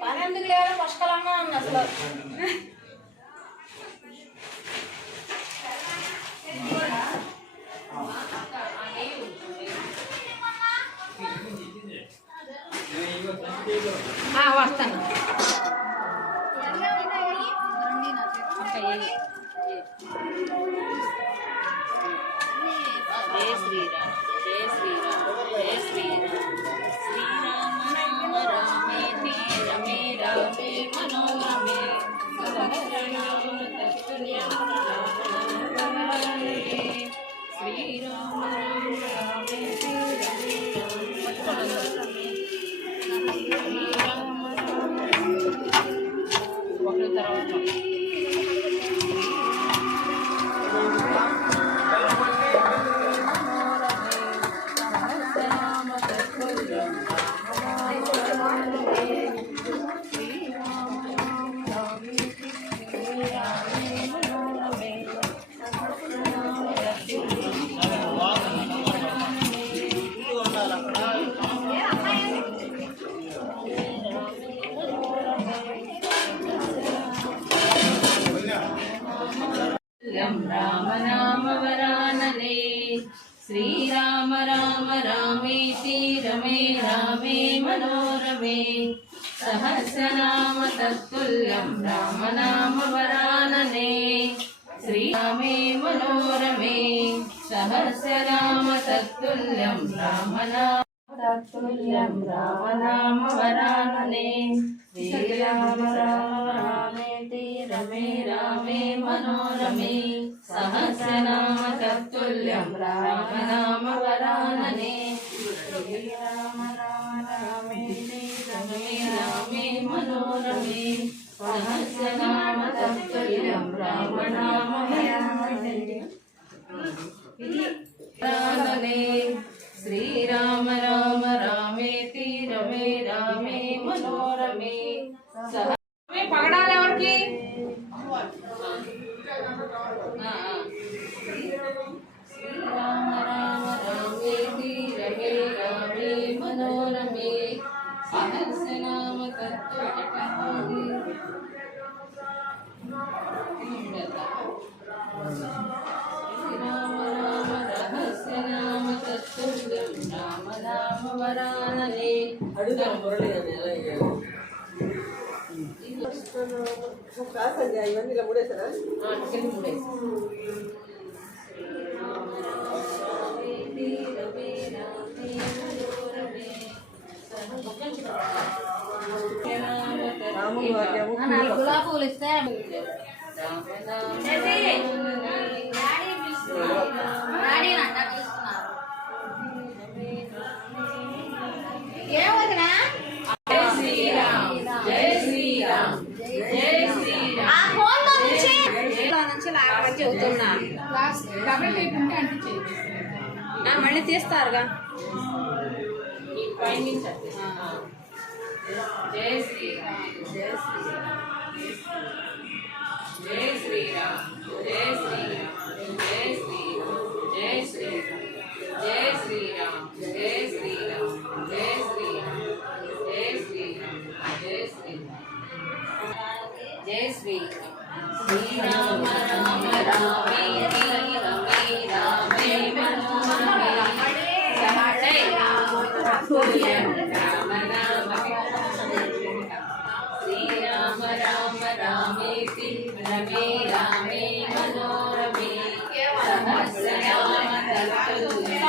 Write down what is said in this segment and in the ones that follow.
పని ఎందుకు లేదా పుష్కలంగా ఉంది అసలు. వస్తాను. జయ శ్రీరామ్ జయ శ్రీరామ్ జయ శ్రీరామ్ శ్రీరామ రామ రామేతి రమే రామే మనోరమే సహస్రనామ తత్తుల్యం శ్రీరామ రామ రామేతి రమే ఒకరి తర్వాత రామ నామ వరాననే శ్రీరామ రామ రామేతి రమే రామే మనోరమే సహస్రనామ తత్తుల్యం రామ నామ వరాననే శ్రీరామే మనోరమే సహస్రనామ తత్తుల్యం రామ నామ తత్తుల్యం రామ నామ వరాననే శ్రీరామ రామ రామేతి రమే రామే మనోరమే సహస్రనామ తత్తుల్యం రామ నామ వరాననే శ్రీరామ రామ రామేతి రమే రామే మనోరమే సహస్రనామ తత్తుల్యం రామ నామ వరాననే శ్రీరామ రామ రామేతి రమే రామే మనోరమే పగడాలి ఎవరికి శ్రీరామ రామ రామేతి రమే రామే మనోరమే సహస్రనామ తత్తుల్యం శ్రీరామ రామ రహస్యనామ తత్తుల్యం రామ నామ వరాననే అడుగుతాను మురళి అని ఎలా ఇవన్నీ ఇలా మూడేసారా మూడేసి గులాబీ పూలు ఇస్తే ఏమవుతున్నా జయ శ్రీరామ్ జయ శ్రీరామ్ జయ శ్రీరామ్ నుంచి లాగా చెబుతున్నా మళ్ళీ తీస్తారుగా జయ శ్రీరామ్ జయ శ్రీరామ్ జయ శ్రీరామ్ జయ శ్రీరామ్ జయ శ్రీరామ్ జయ శ్రీరామ్ జయ శ్రీరామ్ జయ శ్రీరామ్ జయ శ్రీరామ్ జయ శ్రీరామ్ జయ శ్రీరామ్ జయ శ్రీరామ్ శ్రీరామ రామ రామేతి రమే రామే మనోరమే సహస్రనామ తత్తుల్యం రామ నామ శ్రీరామ రామ రామేతి రమే రామే మనోరమే సహస్రనామ తత్తుల్యం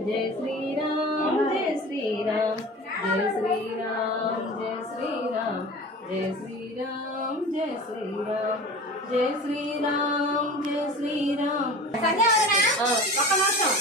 जय श्री राम जय श्री राम जय श्री राम जय श्री राम जय श्री राम जय श्री राम जय श्री राम जय श्री राम ఒక్క నిమిషం.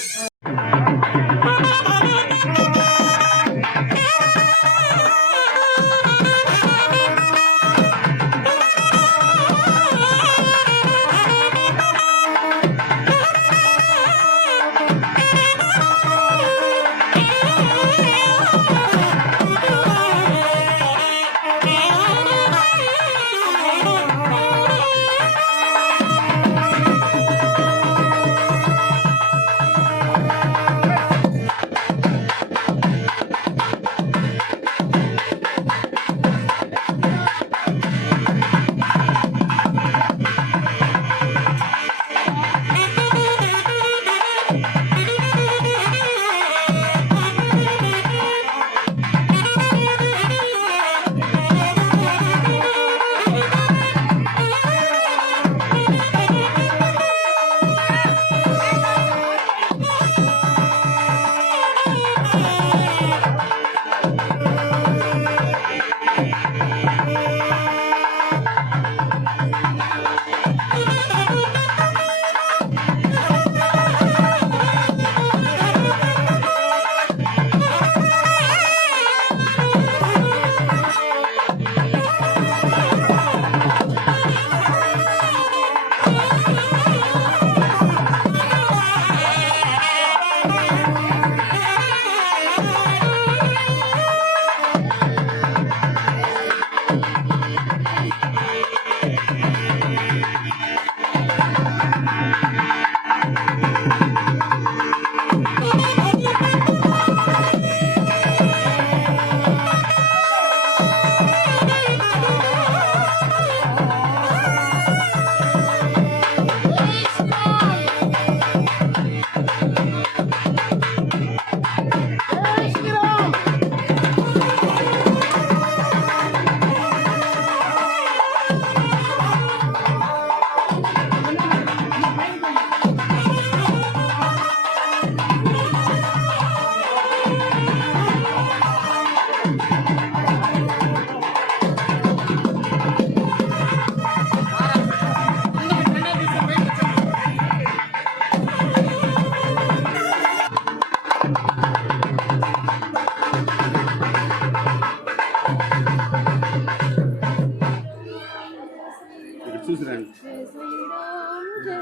చూసిరండి. జై శ్రీరామ్ జై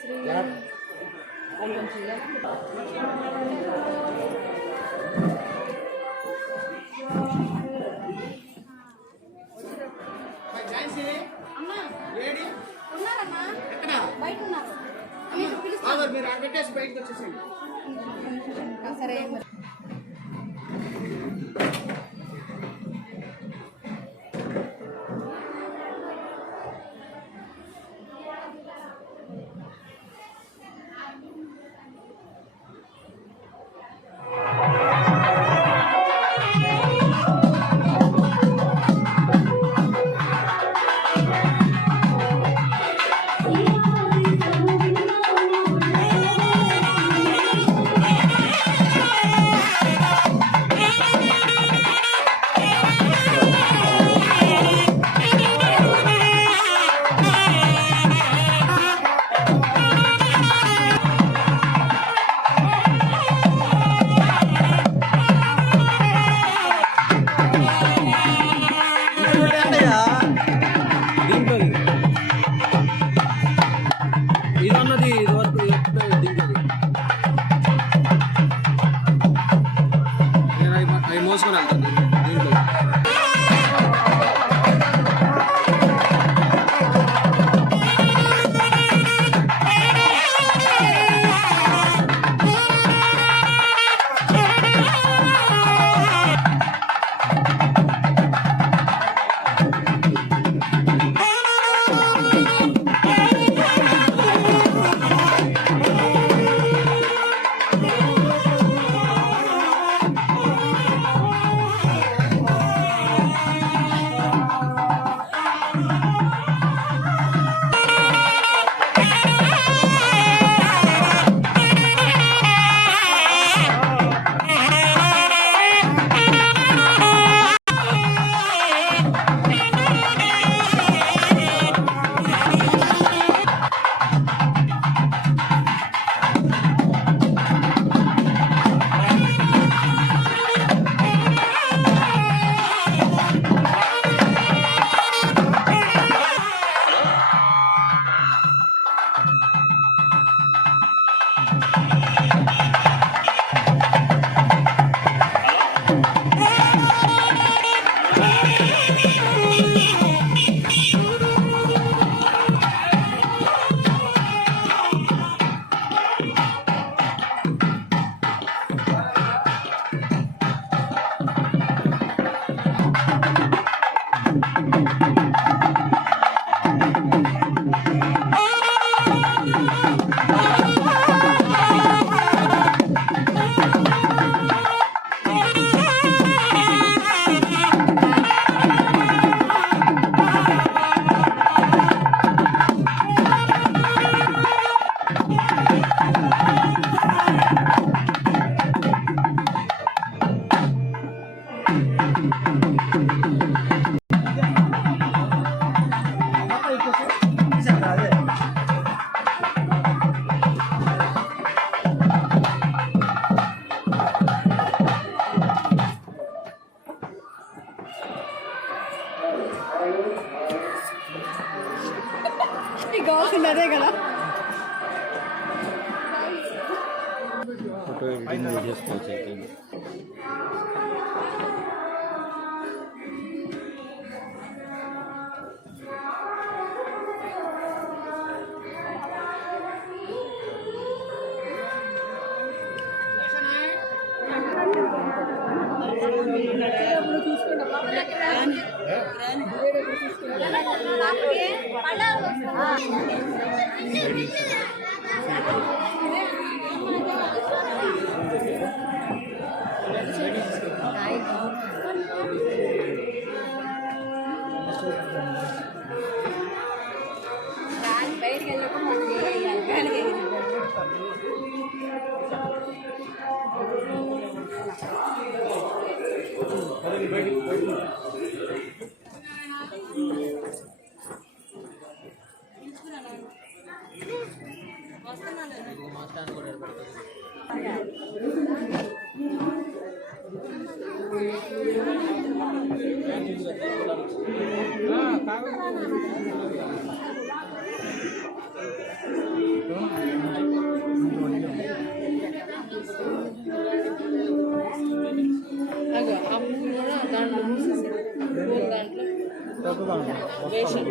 శ్రీరామ్ జై శ్రీరామ్. మీరు అడ్వర్టైజ్ బయటకు వచ్చేసేయండి. సరే. అదే కదా. ఫోటో ఎడిటింగ్ చేసుకోవచ్చు అయితే. బయటికి వెళ్ళకుండా ఆ పువ్వు కూడా దాంట్లో మూసేసి దాంట్లో వేషన్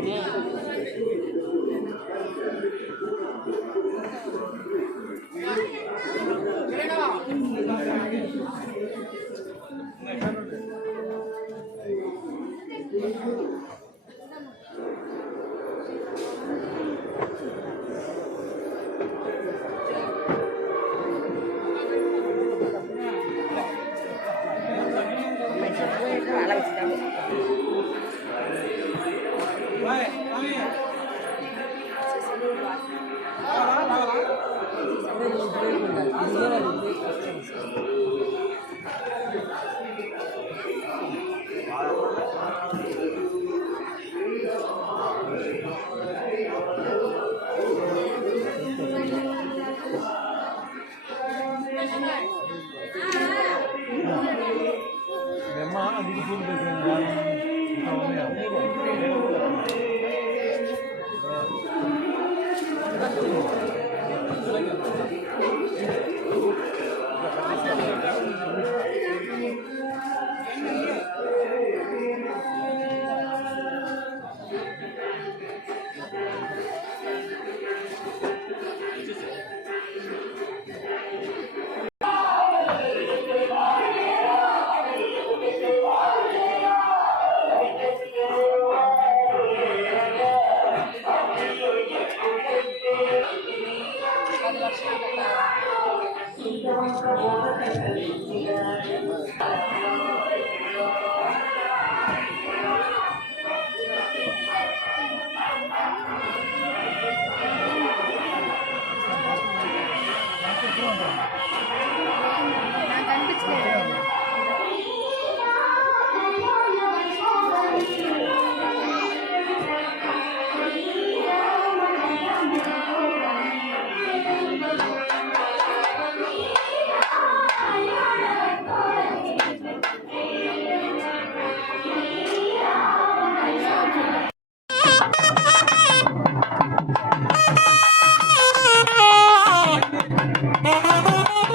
Thank you.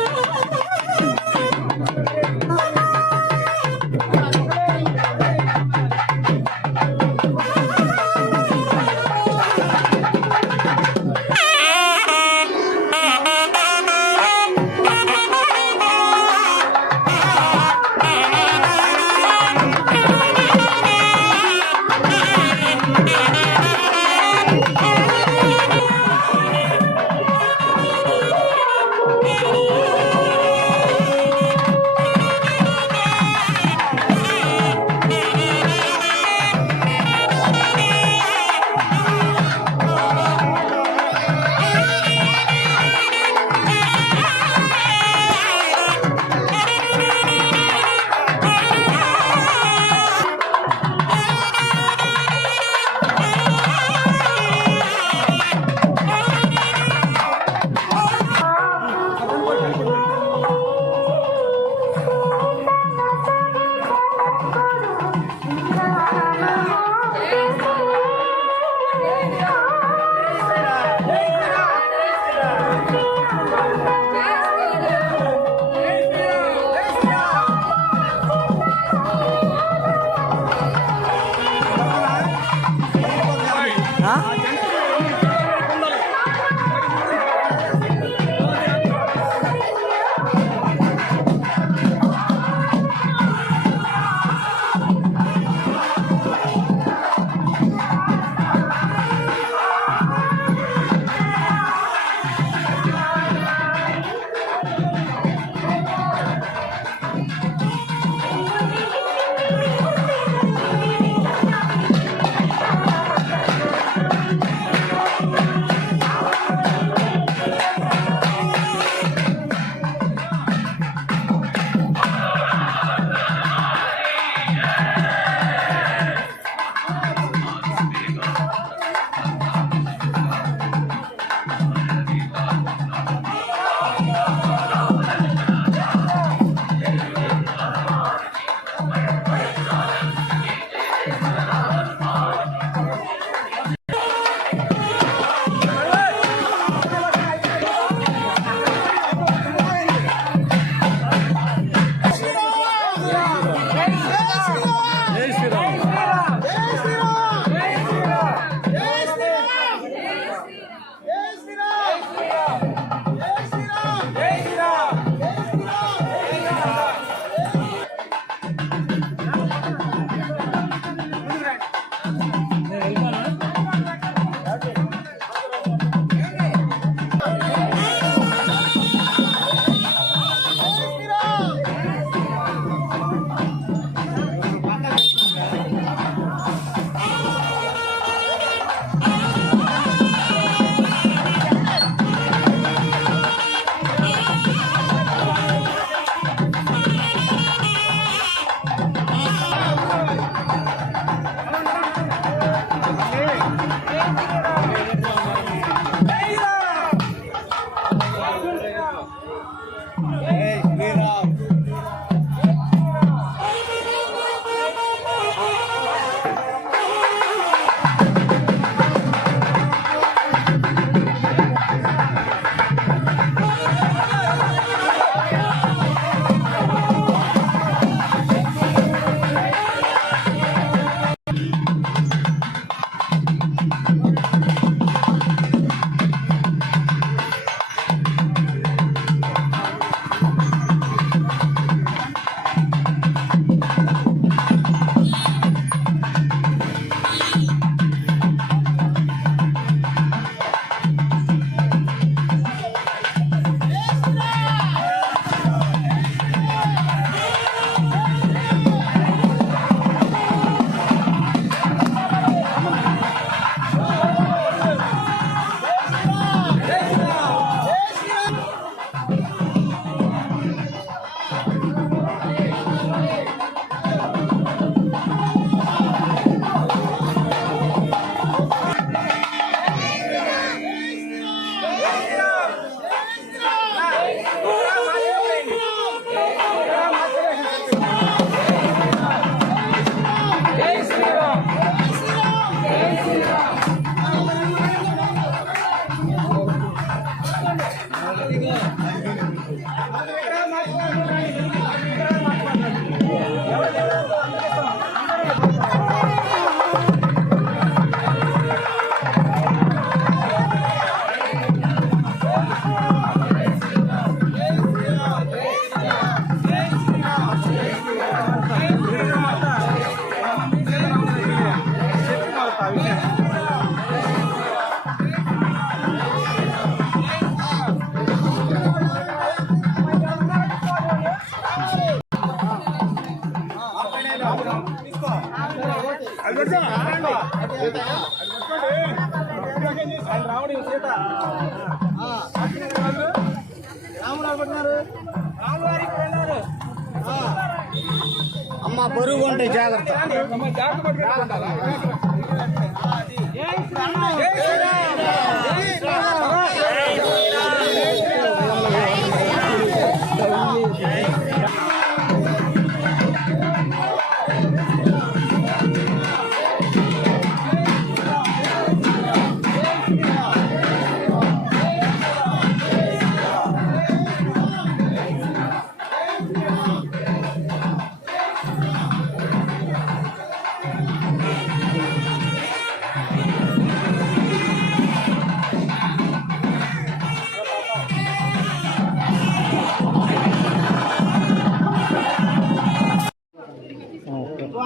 అమ్మ బరువు ఉంటాయి జాగ్రత్త.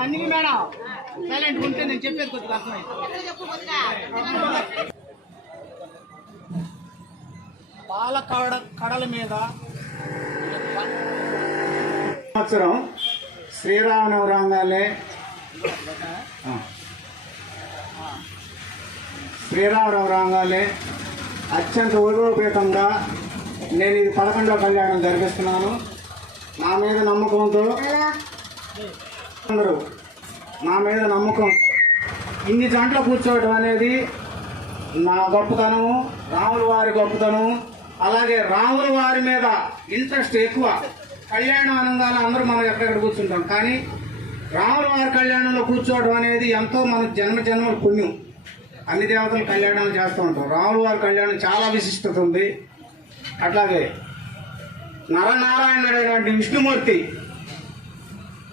అన్ని మేడం సైలెంట్ ఉంటే నేను చెప్పేది కొద్దిగా అర్థమైంది. పాల కడల మీద సంవత్సరం శ్రీరామనవరాంగానే అత్యంత వైభవపేతంగా నేను ఇది 11వ కళ్యాణం జరిపిస్తున్నాను. నా మీద నమ్మకంతో అందరూ నా మీద నమ్మకం ఇన్ని గంటలు కూర్చోవడం అనేది నా గొప్పతనము, రాముల వారి గొప్పతనము. అలాగే రాముల వారి మీద ఇంట్రెస్ట్ ఎక్కువ. కళ్యాణం అనగానే అందరూ మనం ఎక్కడెక్కడ కూర్చుంటాం, కానీ రాముల వారి కళ్యాణంలో కూర్చోవడం అనేది ఎంతో మనకు జన్మల పుణ్యం. అన్ని దేవతలు కళ్యాణాలు చేస్తూ ఉంటాం. రాముల వారి కళ్యాణం చాలా విశిష్టత ఉంది. అట్లాగే నరనారాయణుడైనటువంటి విష్ణుమూర్తి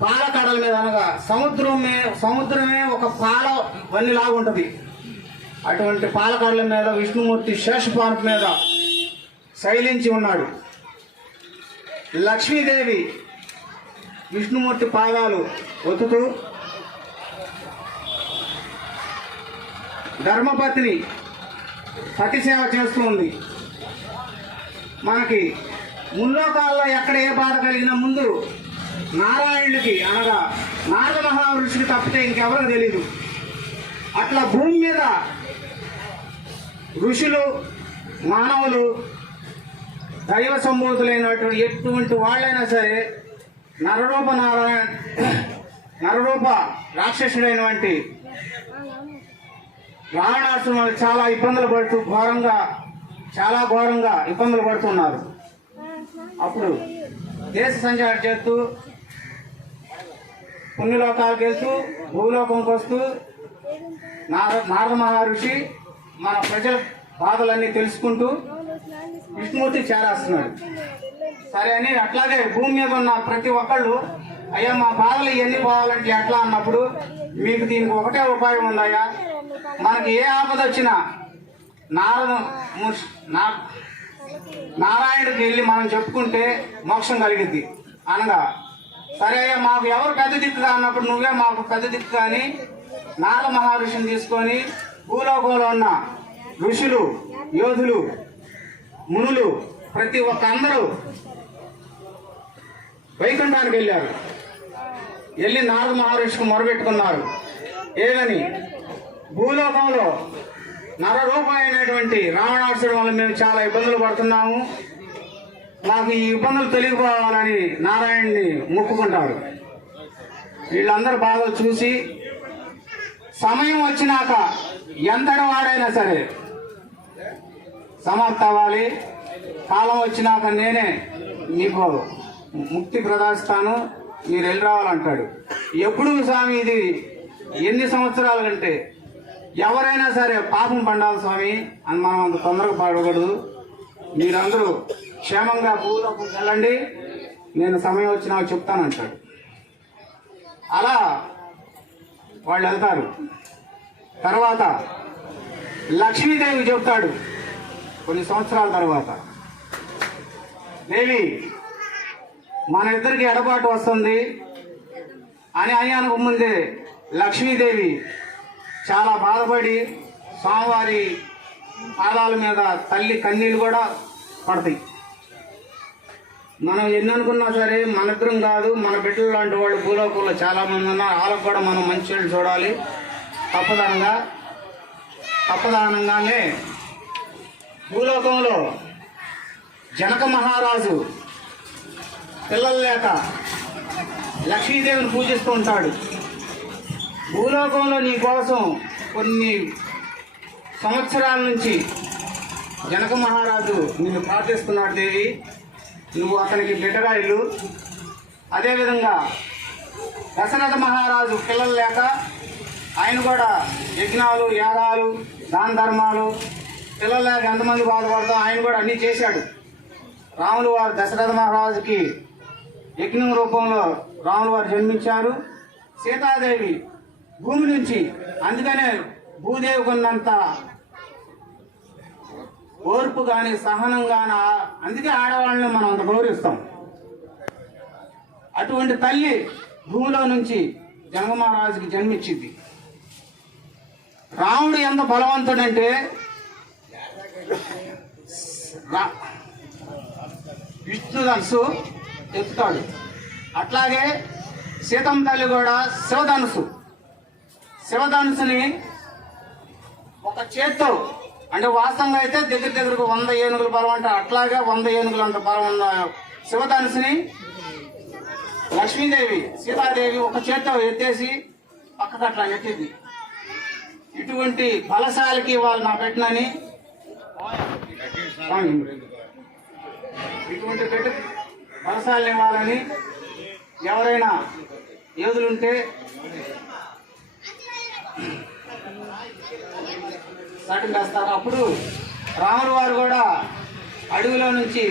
పాల కడల మీద అనగా సముద్రమే ఒక పాల వన్నిలాగా ఉంటుంది. అటువంటి పాలకడల మీద విష్ణుమూర్తి శేషపార్క్ మీద శైలించి ఉన్నాడు. లక్ష్మీదేవి విష్ణుమూర్తి పాదాలు ఒత్తుతూ ధర్మపత్ని పతి సేవ చేస్తూ ఉంది. మనకి ముల్లోకాల్లో ఎక్కడ ఏ బాధ కలిగినా ముందు నారాయణుడికి అనగా నారద మహావృషికి తప్పితే ఇంకెవరికి తెలీదు. అట్లా భూమి మీద ఋషులు మానవులు దైవ సంబోధులైనటువంటి ఎటువంటి వాళ్ళైనా సరే నరరూప రాక్షసుడైనటువంటి రావణాసురుడు చాలా ఇబ్బందులు పడుతూ చాలా ఘోరంగా ఇబ్బందులు పడుతున్నారు. అప్పుడు దేశ సంచారం చేస్తూ పుణ్యలోకాలకు వెళ్తూ భూలోకంకి వస్తూ నారద మహర్షి మన ప్రజల బాధలన్నీ తెలుసుకుంటూ విష్ణుమూర్తి చేరేస్తున్నాడు. సరే అని అట్లాగే భూమి మీద ఉన్న ప్రతి ఒక్కళ్ళు అయ్యా మా బాధలు ఇవన్నీ పోవాలంటే ఎట్లా అన్నప్పుడు మీకు దీనికి ఒకటే ఉపాయం ఉందయ్యా, మనకి ఏ ఆపద వచ్చినా నారాయణుడికి వెళ్ళి మనం చెప్పుకుంటే మోక్షం కలిగిద్ది అనగా, సరే అయ్యా మాకు ఎవరు పెద్ద దిక్కుగా అన్నప్పుడు నువ్వే మాకు పెద్ద దిక్కు అని నారద మహర్షిని తీసుకొని భూలోకంలో ఉన్న ఋషులు, యోధులు, మునులు ప్రతి ఒక్క అందరూ వైకుంఠానికి వెళ్ళారు. వెళ్ళి నారద మహర్షికి మొరబెట్టుకున్నారు. ఏమని, భూలోకంలో నరరూపమైనటువంటి రావణాసురుడు వల్ల మేము చాలా ఇబ్బందులు పడుతున్నాము, మాకు ఈ ఇబ్బందులు తొలగిపోవాలని నారాయణుని మొక్కుకుంటారు. వీళ్ళందరూ బాధలు చూసి సమయం వచ్చినాక ఎంతటి వాడైనా సరే సమర్థ అవ్వాలి, కాలం వచ్చినాక నేనే మీకు ముక్తి ప్రదాస్తాను, మీరు వెళ్ళి రావాలంటాడు. ఎప్పుడు స్వామి ఇది ఎన్ని సంవత్సరాల కంటే ఎవరైనా సరే పాపం పండాలి స్వామి అని మనం అంత తొందరగా పడకూడదు, మీరందరూ క్షేమంగా భూలోకం వెళ్ళండి, నేను సమయం వచ్చినాక చెప్తానంటాడు. అలా వాళ్ళు వెళ్తారు. తర్వాత లక్ష్మీదేవి చెప్తాడు కొన్ని సంవత్సరాల తర్వాత, దేవి మన ఇద్దరికి ఎడబాటు వస్తుంది అని అనక ముందే లక్ష్మీదేవి చాలా బాధపడి స్వామివారి పాదాల మీద తల్లి కన్నీళ్ళు కూడా పడతాయి. మనం ఎన్ని అనుకున్నా సరే మన ఇద్దరం కాదు, మన బిడ్డలు లాంటి వాళ్ళు భూలోకంలో చాలా మంది ఉన్నారు, వాళ్ళకు కూడా మనం మంచి వాళ్ళు చూడాలి. తప్పదనంగానే భూలోకంలో జనక మహారాజు పిల్లలు లేక లక్ష్మీదేవిని పూజిస్తూ ఉంటాడు. భూలోకంలో నీ కోసం కొన్ని సంవత్సరాల నుంచి జనక మహారాజు నిన్ను ప్రార్థిస్తున్నాడు. దేవి, నువ్వు అతనికి బిడ్డగా ఇల్లు. అదేవిధంగా దశరథ మహారాజు పిల్లలు లేక ఆయన కూడా యజ్ఞాలు, యాగాలు, దాన ధర్మాలు, పిల్లలు లేక ఎంతమంది బాధపడతాం ఆయన కూడా అన్నీ చేశాడు. రాములు వారు దశరథ మహారాజుకి యజ్ఞం రూపంలో రాములు వారు జన్మించారు. సీతాదేవి భూమి నుంచి, అందుకనే భూదేవికి ఉన్నంత ఓర్పు కానీ సహనం కానీ, అందుకే ఆడవాళ్ళని మనం అంత గౌరవిస్తాం. అటువంటి తల్లి భూమిలో నుంచి జనక మహారాజుకి జన్మించింది. రాముడు ఎంత బలవంతుడంటే విష్ణు ధనుసు ఎత్తుతాడు. అట్లాగే సీతమ్మ తల్లి కూడా శివధనుసుని ఒక చేత్తో, అంటే వాస్తవంగా అయితే దగ్గరకు 100 ఏనుగుల బలం అంట, అట్లాగే 100 ఏనుగులు అంత బలం ఉన్న శివధనుసుని లక్ష్మీదేవి సీతాదేవి ఒక చేత్తో ఎత్తేసి పక్కకు అట్లా నెట్టింది. ఇటువంటి బలశాలికి వాళ్ళు నా పెట్టినని, ఇటువంటి పెట్టు బలశాలని ఇవ్వాలని ఎవరైనా యోధులుంటే సటన్ వేస్తారు. అప్పుడు రాములు వారు కూడా అడవిలో నుంచి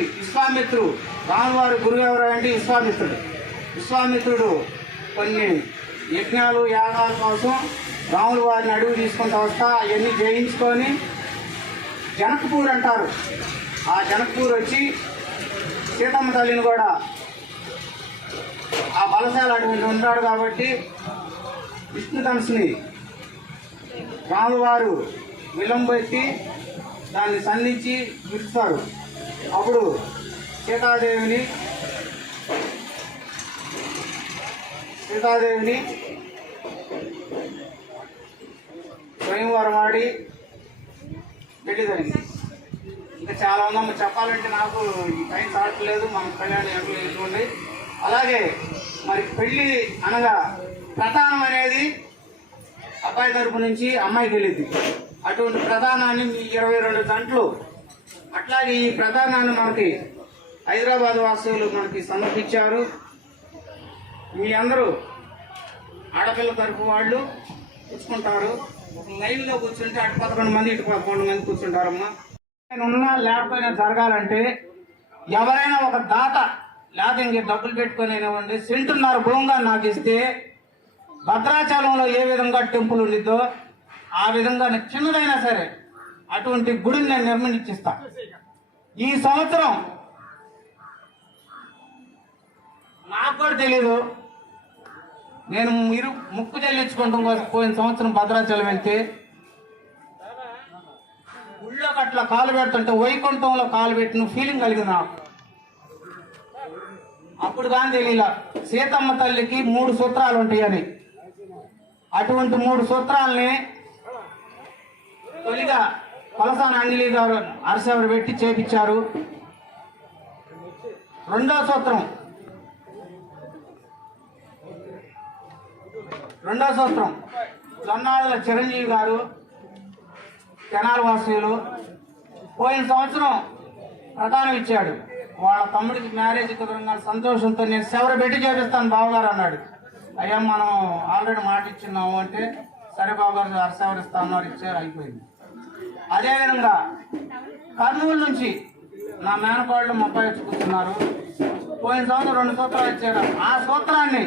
రాములు వారి గురువు ఎవరంటే విశ్వామిత్రుడు కొన్ని యజ్ఞాలు, యాగాల కోసం రాములు వారిని అడవి తీసుకుంటూ వస్తా అవన్నీ జయించుకొని జనకపూర్ అంటారు. ఆ జనకపూర్ వచ్చి సీతమ్మ తల్లిని కూడా, ఆ బలశాల అటువంటి ఉంటాడు కాబట్టి విష్ణు ధనుసుని రాములు వారు విలంబెత్తి దాన్ని సంధించి విరుస్తారు. అప్పుడు సీతాదేవిని స్వయంవరం ఆడి పెళ్లి జరిగింది. ఇంకా చాలా ఉందమ్మ చెప్పాలంటే, నాకు ఈ టైం చాటలేదు. మన కళ్యాణం ఎటువంటి అలాగే మరి పెళ్లి అనగా ప్రధానం అనేది అబ్బాయి తరపు నుంచి అమ్మాయికి వెళ్ళింది. అటువంటి ప్రధానాన్ని 22 జంటలు, అట్లాగే ఈ ప్రధానాన్ని మనకి హైదరాబాద్ వాసులు మనకి సమర్పించారు. మీ అందరూ ఆడపిల్ల తరపు వాళ్ళు కూర్చుంటారు. ఒక లైన్లో కూర్చుంటే అటు 11 మంది ఇటు 11 మంది కూర్చుంటారమ్మా. ఉన్నా లేకపోయినా జరగాలంటే ఎవరైనా ఒక దాత లేకపోతే ఇంక డబ్బులు పెట్టుకొని ఇవ్వండి, సెంటున్నర భూమిగా నాకు ఇస్తే భద్రాచలంలో ఏ విధంగా టెంపుల్ ఉండిద్దో ఆ విధంగా చిన్నదైనా సరే అటువంటి గుడిని నేను నిర్మించిస్తా. ఈ సంవత్సరం నాకు కూడా తెలీదు, నేను మీరు ముక్కు చెల్లించుకుంటాం కోసం పోయిన సంవత్సరం భద్రాచలం వెళ్తే గుళ్ళోకి అట్లా కాలు పెడుతుంటే వైకుంఠంలో కాలు పెట్టిన ఫీలింగ్ కలిగింది నాకు. అప్పుడు కానీ తెలియలా సీతమ్మ తల్లికి 3 సూత్రాలు ఉంటాయని. అటువంటి 3 సూత్రాలని తొలిగా పలసాని అంజలి గారు అరసెవరు పెట్టి చేపించారు. రెండో సూత్రం జొన్నాదుల చిరంజీవి గారు తెనాలి వాసులు పోయిన సంవత్సరం ప్రధానం ఇచ్చాడు. వాళ్ళ తమ్ముడికి మ్యారేజ్ కుదరంగా సంతోషంతో నేను సెవరు పెట్టి చేపిస్తాను బావగారు అన్నాడు. అయ్యా మనం ఆల్రెడీ మాట ఇచ్చున్నాము అంటే, సరే బావగారు అరసెవరు ఇస్తా అన్నారు, ఇచ్చారు, అయిపోయింది. అదేవిధంగా కర్నూలు నుంచి నా మేనకోళ్ళు 30 వచ్చి కూర్చున్నారు. పోయిన సంవత్సరం 2 సూత్రాలు ఇచ్చాడు. ఆ సూత్రాన్ని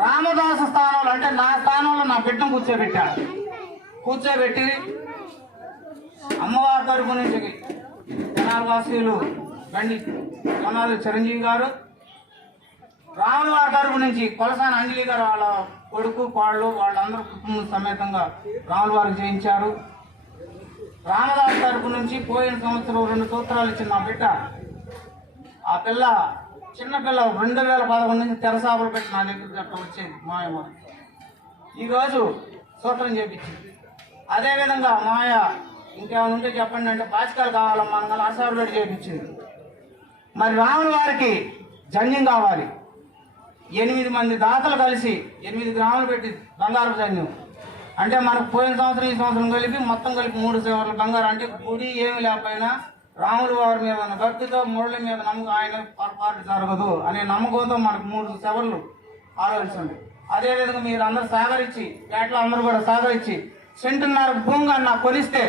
రామదాసు స్థానంలో, అంటే నా స్థానంలో నా బిడ్డను కూర్చోబెట్టి అమ్మవారి తరపు నుంచి తెనాలి వాసులు బండి జొన్నాదుల చిరంజీవి గారు, రాముల వారి తరపు నుంచి కొలసాని అంజలి గారు వాళ్ళ కొడుకు కోళ్ళు వాళ్ళందరూ కుటుంబ సమేతంగా రాముల వారికి చేయించారు. రామదాసు తరపు నుంచి పోయిన సంవత్సరం 2 సూత్రాలు ఇచ్చిన నా బిడ్డ, ఆ పిల్ల చిన్నపిల్ల 2011 నుంచి తెరసాపులు పెట్టి నా దగ్గరికి అట్లా వచ్చేది మాయమ్మ. ఈరోజు సూత్రం చేపించింది. అదేవిధంగా మాయ ఇంకేమైనా ఉంటే చెప్పండి అంటే పాచికాలు కావాలమ్మా అనగా అసాబులేట్ చేయించింది. మరి రాముల వారికి జన్యం కావాలి. 8 మంది దాతలు కలిసి 8 గ్రాములు పెట్టి బంగారు జన్యం అంటే మనకు పోయిన సంవత్సరం ఈ సంవత్సరం కలిపి మొత్తం కలిపి 3 సేవలు బంగారు. అంటే గుడి ఏమి లేకపోయినా రాముల వారి మీద ఉన్న భక్తితో మురళి మీద నమ్మకం ఆయన పొరపాటు జరగదు అనే నమ్మకంతో మనకు 3 సేవలు ఆలోచించండి. అదేవిధంగా మీరు అందరూ సహకరించి పేటలో అందరూ కూడా సహకరించి 1.5 భూమిగా నాకు కొలిస్తే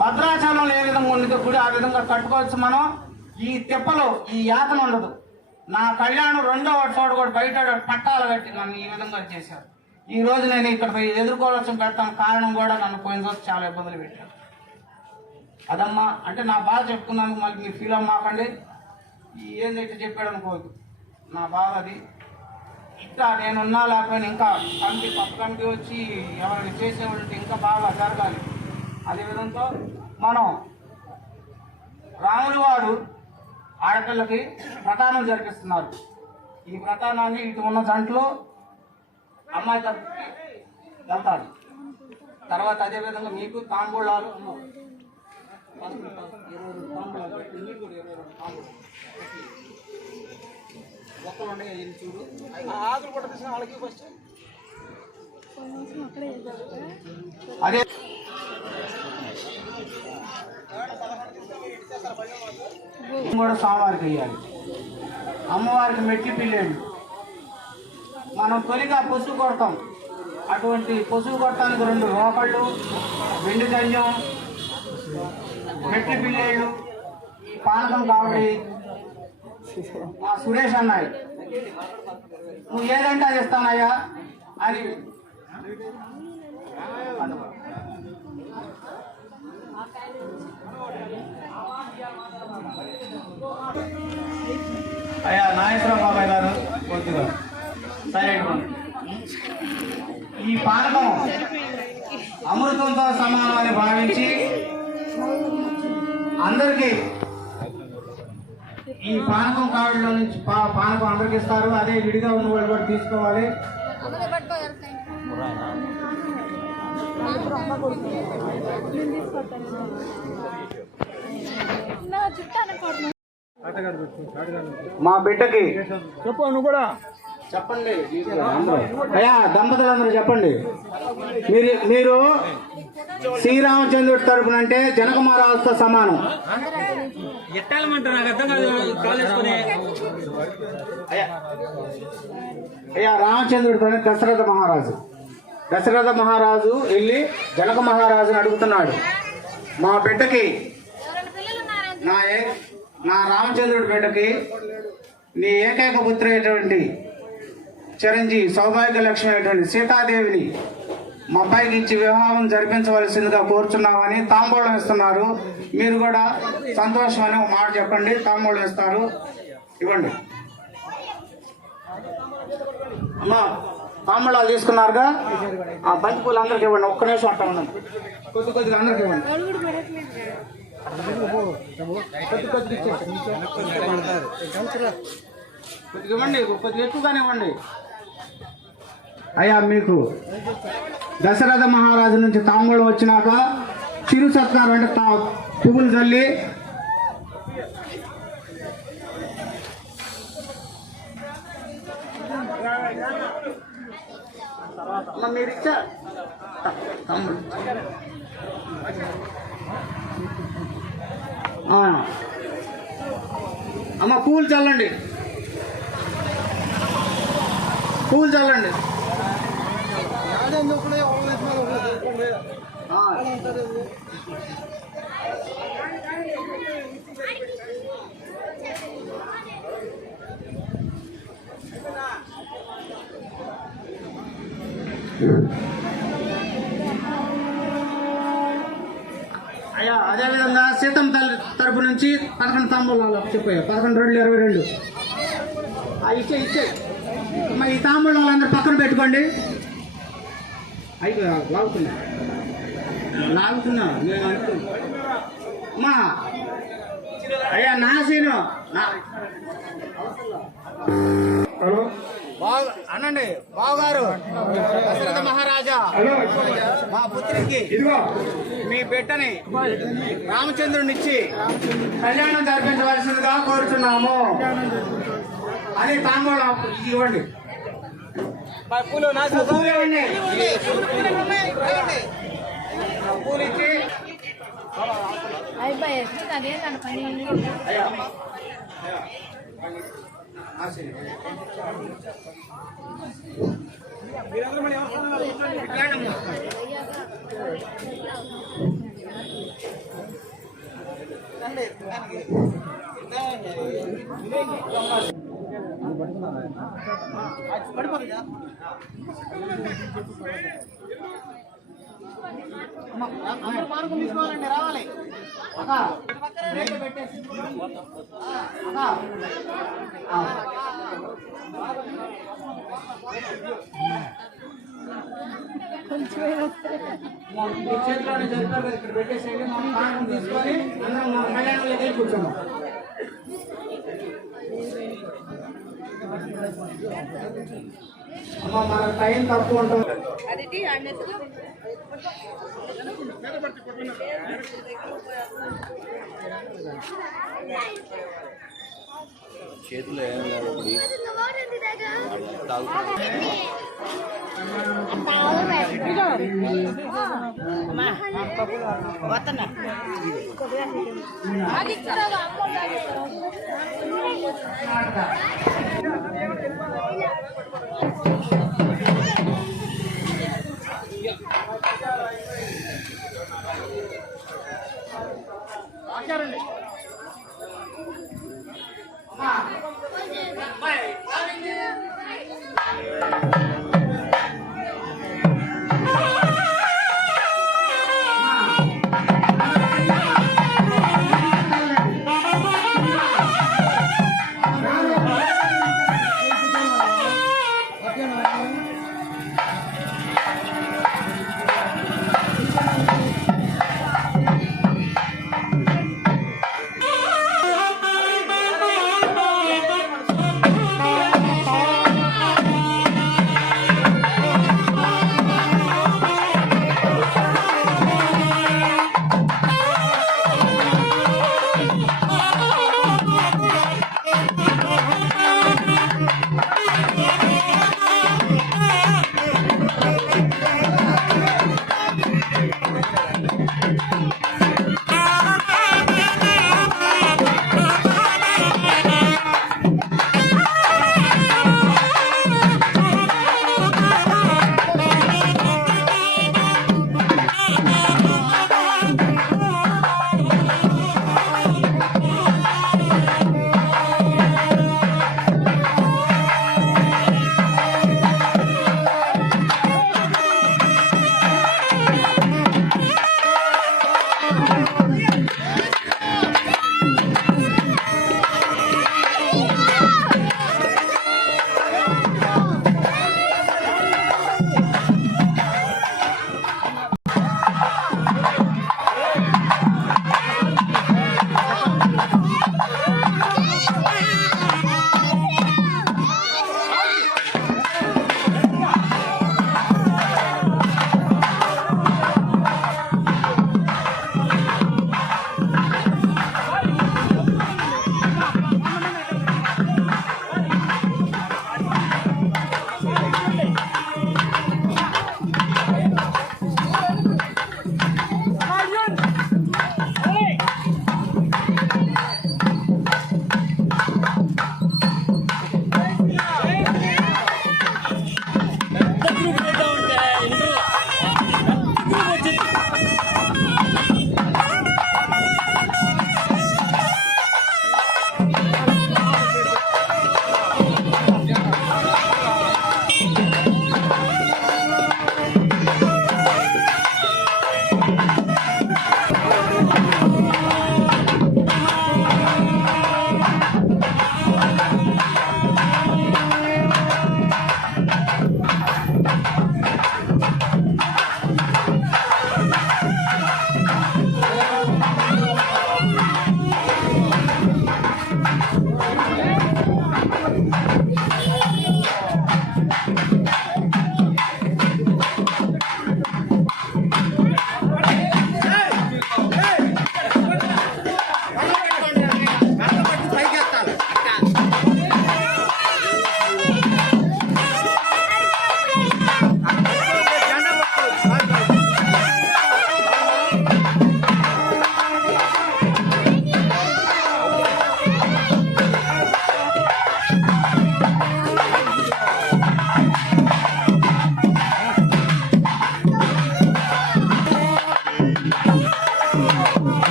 భద్రాచలంలో ఏ విధంగా ఉండితే గుడి ఆ విధంగా కట్టుకోవచ్చు. మనం ఈ తిప్పలో ఈ యాతన ఉండదు. నా కళ్యాణం 2వ చోట కూడా బయట పట్టాలు కట్టి నన్ను ఈ విధంగా చేశారు. ఈ రోజు నేను ఇక్కడ ఎదుర్కోవాల్సిన పెడతాను కారణం కూడా నన్ను పోయిన రోజు చాలా ఇబ్బందులు పెట్టారు. అదమ్మా అంటే నా బాధ చెప్పుకున్నాను. మళ్ళీ మీరు ఫీల్ అవ్వమాకండి. ఏందైతే చెప్పాడు అనుకోవద్దు. నా బాధ అది. ఇంకా నేనున్నా లేకపోయినా ఇంకా కమిటీ కొత్త కమిటీ వచ్చి ఎవరైనా చేసేవాళ్ళంటే ఇంకా బాగా జరగాలి. అదేవిధంగా మనం రాములు వారు ఆడపిల్లకి ప్రతానం జరిపిస్తున్నారు. ఈ ప్రతానాన్ని ఇటు ఉన్న జంటలో అమ్మాయి తరపుకి వెళ్తారు. తర్వాత అదేవిధంగా మీకు తాంబూలాలు 22 తాంబూలాలు మీకు కూడా 22 తాంబూలాలు ఒక్కలు ఉన్నాయి చూడు. ఆకులు కూడా తీసిన వాళ్ళకి ఫస్ట్ అదే కూడా స్వామివారికి వేయాలి. అమ్మవారికి మెట్టి పిల్లేళ్ళు మనం తొలిగా పసుపు కొడతాం. అటువంటి పసుపు కొట్టడానికి 2 రోకళ్ళు, వెండి గంజం, మెట్టి పిల్లేళ్ళు, ఈ పానకం కాబట్టి మా సురేష్ అన్నాయి నువ్వు ఏదంటే అది ఇస్తానయ్యా అని. అయ్యా నాగేశ్వర బాబాయ్ గారు కొద్దిగా సైలెంట్. ఈ పానకం అమృతంతో సమానం అని భావించి అందరికీ ఈ పానకం కావిడిలో నుంచి పానకం అందరికి ఇస్తారు. అదే విడిగా ఉన్న వాళ్ళు కూడా తీసుకోవాలి. మా బిడ్డకి చెప్పు నువ్వు కూడా చెప్పండి. అయ్యా దంపతులందరూ చెప్పండి. మీరు శ్రీరామచంద్రుడి తరపున అంటే జనక మహారాజుతో సమానం. అయ్యా రామచంద్రుడి పైన దశరథ మహారాజు వెళ్ళి జనక మహారాజుని అడుగుతున్నాడు. మా బిడ్డకి నా రామచంద్రుడి బిడ్డకి నీ ఏకైక పుత్రి అయినటువంటి చిరంజీవి సౌభాగ్య లక్ష్మి అయినటువంటి సీతాదేవిని మా అబ్బాయికి ఇచ్చి వివాహం జరిపించవలసిందిగా కోరుచున్నామని తాంబూలం ఇస్తున్నారు. మీరు కూడా సంతోషం అని ఒక మాట చెప్పండి. తాంబూలం ఇస్తారు, ఇవ్వండి. అమ్మా తాంబూలాలు తీసుకున్నారుగా, ఆ బంతి పూలు అందరికి ఇవ్వండి. ఒక్క నిమిషం అట్లా ఉండండి. కొద్దిగా అందరికి ఇవ్వండి. కొద్దిగా ఇవ్వండి, కొద్దిగా ఎక్కువగానే ఇవ్వండి. అయ్యా మీకు దశరథ మహారాజు నుంచి తాంబూలం వచ్చినాక చిరు సత్కారం అంటే పువ్వులు చల్లి మీరు ఇచ్చా అమ్మ పూలు చల్లండి, పూలు చల్లండి. అయ్యా అదేవిధంగా సీతం తరపు నుంచి 11 తాంబూలాలు చెప్పాయా. 11 2 22 ఇచ్చే అమ్మా. ఈ తాంబూలాలు అందరు పక్కన పెట్టుకోండి. అయిపోయా లాగుతున్నా నేను అనుకున్నా. అమ్మా అయ్యా నా సీను హలో అనండి బావగారు దశరథ మహారాజా మా పుత్రికి ఇదిగో మీ బిడ్డని రామచంద్రునిచ్చి కళ్యాణం జరిపించవలసిందిగా కోరుతున్నాము అని తాంబూలం ఇవ్వండి. పూలు ఇవ్వండి. పూలు ఇచ్చి అయ్యా రావాలి చేతిలోనే జరిపారు ఇక్కడ పెట్టేసేయండి. మనం పాఠం తీసుకొని అందరం కళ్యాణంలో వెళ్ళి కూర్చున్నాం. అమ్మ మన టైం తక్కువ ఉంటుంది. చేతిలో ఏం లేదు తాగుతుంది. ఆచారండి.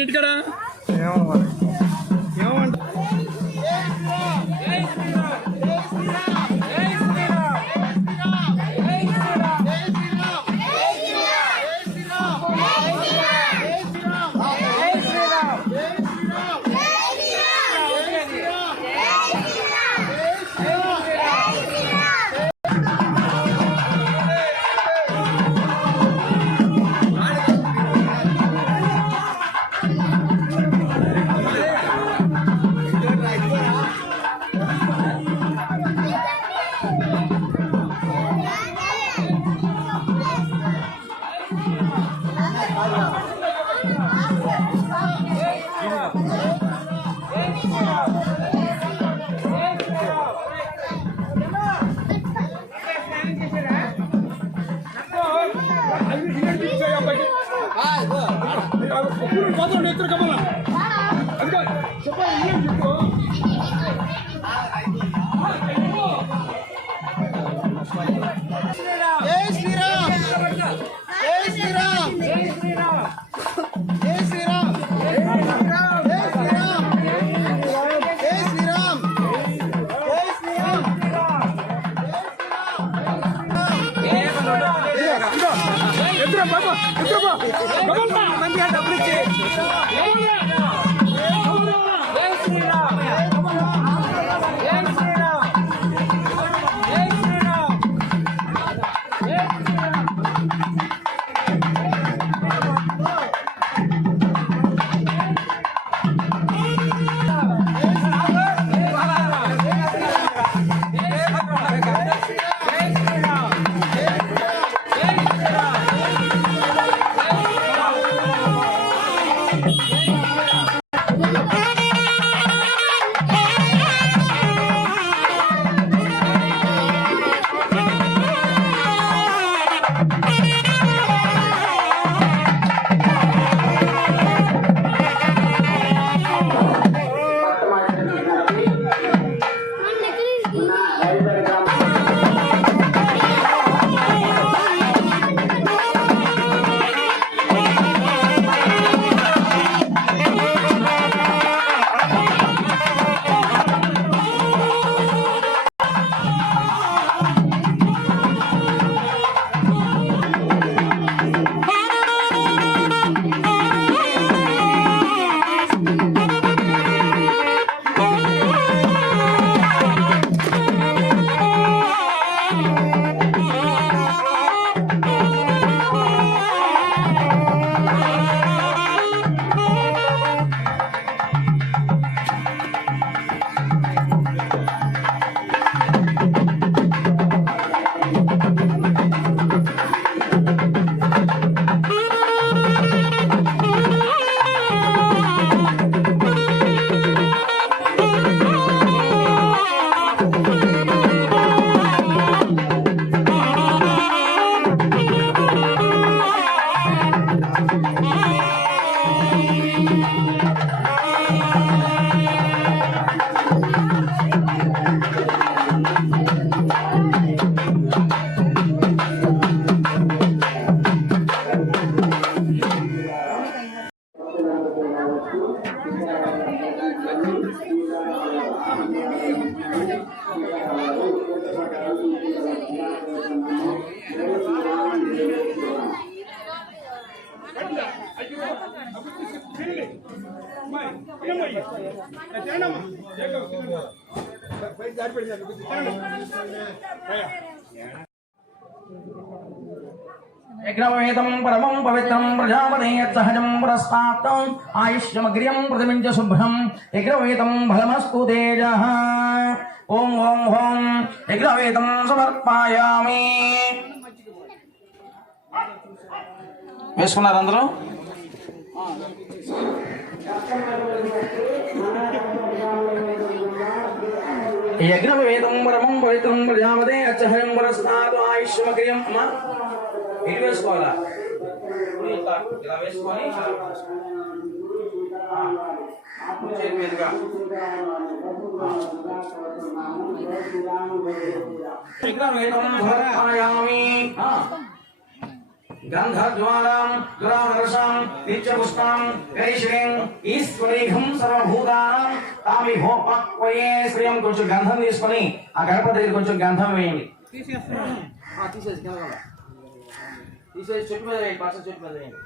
ఏమండి ఇంటికాడ యజ్ఞవేదం పరమం పవిత్రం ప్రజాపతే యత్సహజం పురస్తాత్తం ఆయుష్యమగ్ర్యం ప్రతిమించ శుభ్రం యజ్ఞవేదం ఫలమస్తు తేజః. ఓం ఓం ఓం యజ్ఞవేదం సమర్పయామి. వేసుకున్నారు అందరూ? యజ్ఞవేదం పరమం పవిత్రం ప్రజాపతే యత్సహజం పురస్తాత్తం ఆయుష్యమగ్ర్యం. అమ్మా ఇటు వేసుకోవాలా? ఇలా వేసుకొని మీదుగా గంధద్వారాం దురాదర్శాం నిత్యపుష్పాం కైశ్రీం ఈశ్వరీఘం సర్వభూతానాం తామిహోపక్వయే శ్రీయం. కొంచెం గంధం తీసుకొని ఆ గణపతి దగ్గర కొంచెం గంధం వేయండి. తీసేసి చెట్టు మీద వేయండి, పచ్చ చెట్టు మీద వేయండి.